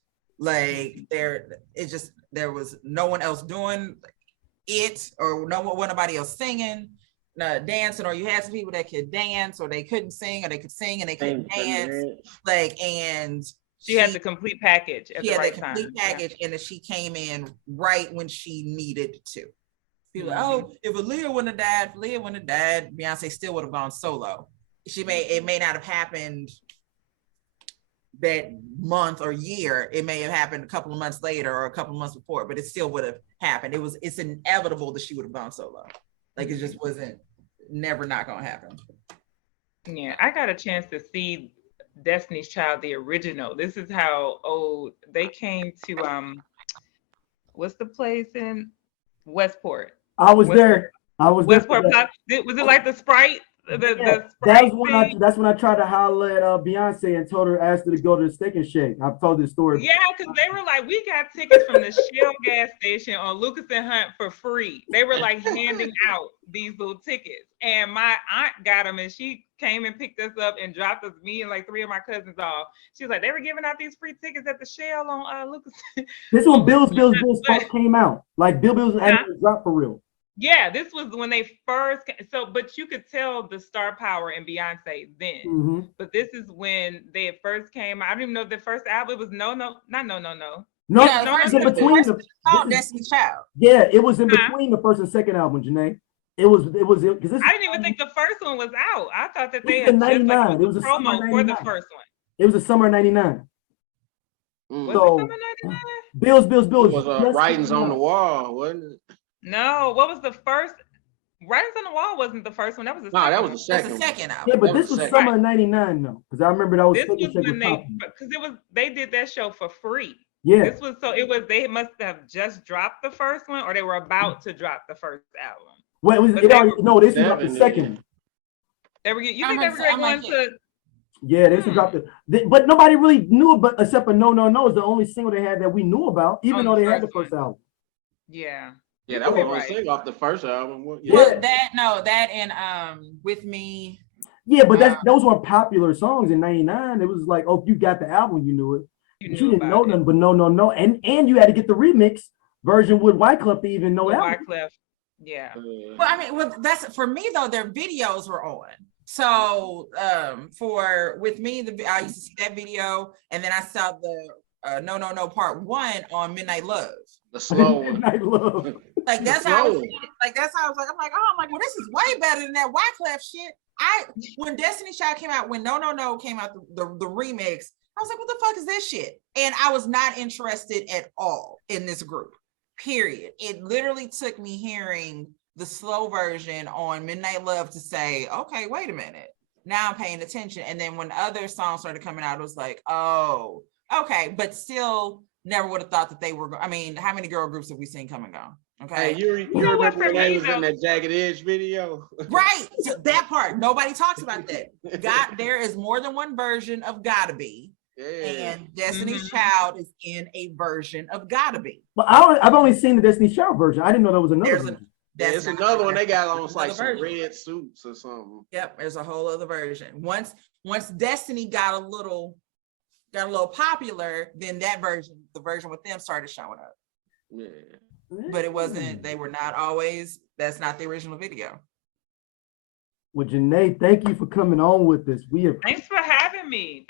There was no one else doing it, or nobody else singing, dancing, or you had some people that could dance, or they couldn't sing, or they could sing and they couldn't dance. And she had the complete package at the right time. And she came in right when she needed to. People if Aaliyah wouldn't have died, Beyonce still would have gone solo. It may not have happened that month or year. It may have happened a couple of months later or a couple of months before, but it still would have happened. It's inevitable that she would have gone solo. It just wasn't never not gonna happen. Yeah, I got a chance to see Destiny's Child, the original. This is how old they came to what's the place in Westport? I was there. Westport Park. Was it like the Sprite? That's when I tried to holler at Beyonce and asked her to go to the Steak and Shake. I've told this story. Yeah, because they were like, we got tickets from the Shell gas station on Lucas and Hunt for free. They were handing out these little tickets, and my aunt got them, and she came and picked us up and dropped us, me and three of my cousins off. She was like, they were giving out these free tickets at the Shell on Lucas. This one, Bills first came out. Bills hadn't dropped for real. Yeah, this was when they first but you could tell the star power in Beyonce then. Mm-hmm. But this is when they first came out. I don't even know if the first album was No. No, it was in between Destiny's Child. Yeah, it was in between the first and second album, Janee. It was because I didn't even think the first one was out. I thought that they had 99. It was a promo for the first one. It was the summer of 99. Was So, it summer 99? Bills. It was just Writings came on the out. Wall, wasn't it? No, what was the first? Writings on the Wall wasn't the first one. That was the No, second that one. was the That's second the one. second Yeah, album. but That this was was the summer of '99 though, because I remember that was This Steak and was Shake when was they, popping. because they did that show for free. Yeah, This was so it was they must have just dropped the first one or they were about to drop the first album. well, it was. But It they already were no. This was dropped the 70. second one. they were you I'm think they about were to say- I'm going like, to Yeah, this was dropped. But nobody really knew it, but except for No is the only single they had that we knew about, even On though the they had the first first album. yeah. Yeah, that was the You're only right. single off the first album. Yeah. Well, that and With Me. Yeah, but those weren't popular songs in '99. It was like, oh, if you got the album, you knew it. You But knew you didn't know about it. nothing but No. And you had to get the remix version with Wyclef to even know With that one. Wyclef. Yeah. Well, I mean, well, that's for me though. Their videos were on. So for With Me, I used to see that video, and then I saw the No Part 1 on Midnight Love. The slow one. Midnight Love. Like that's The how I was slow seeing it. Like that's how I was like, well, this is way better than that Wyclef shit. When Destiny's Child came out, when No came out, the remix, I was like, what the fuck is this shit? And I was not interested at all in this group. Period. It literally took me hearing the slow version on Midnight Love to say, okay, wait a minute. Now I'm paying attention. And then when other songs started coming out, it was like, oh, okay, but still never would have thought that they were. I mean, how many girl groups have we seen come and go? Okay. Hey, you know what, remember for when they me, was in that Jagged Edge video? Right. So that part, nobody talks about that. There is more than one version of Gotta Be. Yeah. And Destiny's Child is in a version of Gotta Be. But I've only seen the Destiny's Child version. I didn't know there was another version. Yeah, it's another one. They got on There's like another some version. red suits or something. Yep, there's a whole other version. Once Destiny got a little popular, then the version with them started showing up. Yeah. But it wasn't, they were not always, that's not the original video. Well, Janee, thank you for coming on with us. Thanks for having me.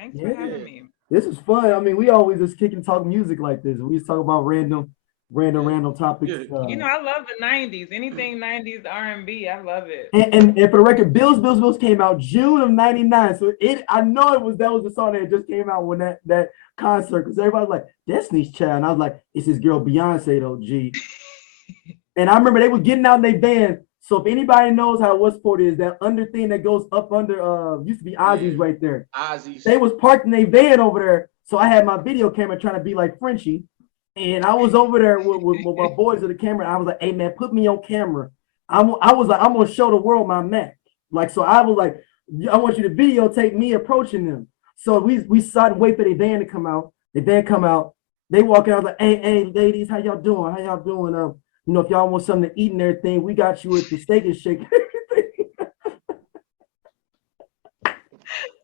This is fun. I mean, we always just kick and talk music like this. We just talk about random topics. You know, I love the 90s. Anything 90s R&B, I love it. And for the record, Bills came out June of '99. So I know that was the song that just came out when that concert, because everybody was like, Destiny's Child. And I was like, it's his girl Beyonce though, G. And I remember they were getting out in their van. So if anybody knows how Westport is, that under thing that goes up under used to be Ozzy's right there. Ozzy's. They was parked in their van over there. So I had my video camera trying to be like Frenchie. And I was over there with my boys with the camera. I was like, hey man, put me on camera. I was like, I'm gonna show the world my Mac. Like, so I was like, I want you to videotape me approaching them. So we sat and wait for their van to come out. The van come out. They walk out, I was like, hey ladies, how y'all doing? How y'all doing? You know, if y'all want something to eat and everything, we got you with the Steak and Shake.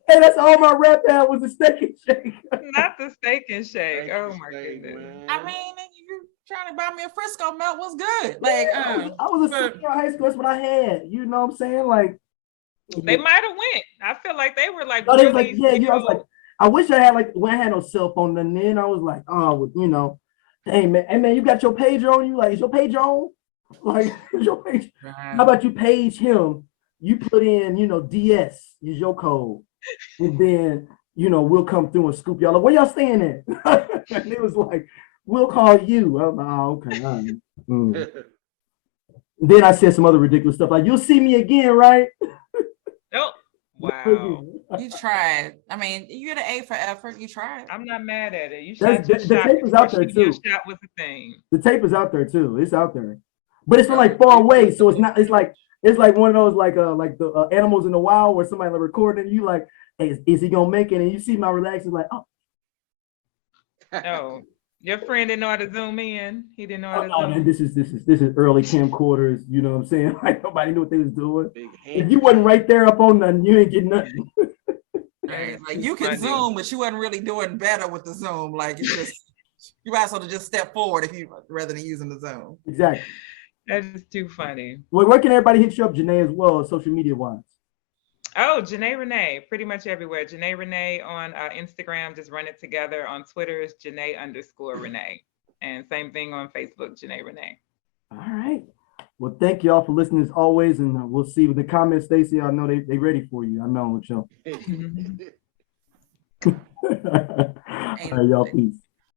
Hey, that's all my rap had was the Steak and Shake. Not the Steak and Shake. Oh my goodness. Man. I mean, you trying to buy me a Frisco melt was good. Like, I was a senior in high school. That's what I had. You know what I'm saying? Like, They might have went. I feel like they were like, no, they was really, like, yeah. I was like, I wish I had like when I had no cell phone. And then I was like, oh, you know, hey man, you got your pager on you? Like, is your pager on? Like, is your page? How about you page him? You put in, you know, DS is your code, and then you know we'll come through and scoop y'all. Like, where y'all staying at? And it was like, we'll call you. I'm like, oh, okay. All right. Then I said some other ridiculous stuff like, you'll see me again, right? Oh, wow. you tried. I mean, you had an A for effort. You tried. I'm not mad at it. You That's- shot your the shot. tape is out there, before your too. shot was a thing. The tape is out there too. It's out there, but it's from like far away, so it's not. It's like one of those like the animals in the wild where somebody like recording and you like, hey, is he gonna make it? And you see my reaction like, oh. Oh, your friend didn't know how to zoom in. He didn't know how to Oh, zoom. man, this is early camcorders. You know what I'm saying? Like nobody knew what they was doing. Big If hand. you wasn't right there up on nothing, you ain't getting nothing. Right. Like you can Funny. zoom, but you wasn't really doing better with the zoom. Like it's just you might as well just step forward if you rather than using the zoom. Exactly. That is too funny. Well, where can everybody hit you up, Janee, as well, social media wise? Oh, Janee Renee, pretty much everywhere. Janee Renee on Instagram, just run it together. On Twitter is Janee_Renee. And same thing on Facebook, Janee Renee. All right. Well, thank you all for listening as always, and we'll see with the comments, Stacey. I know they ready for you. I know, with y'all. All right, y'all, peace.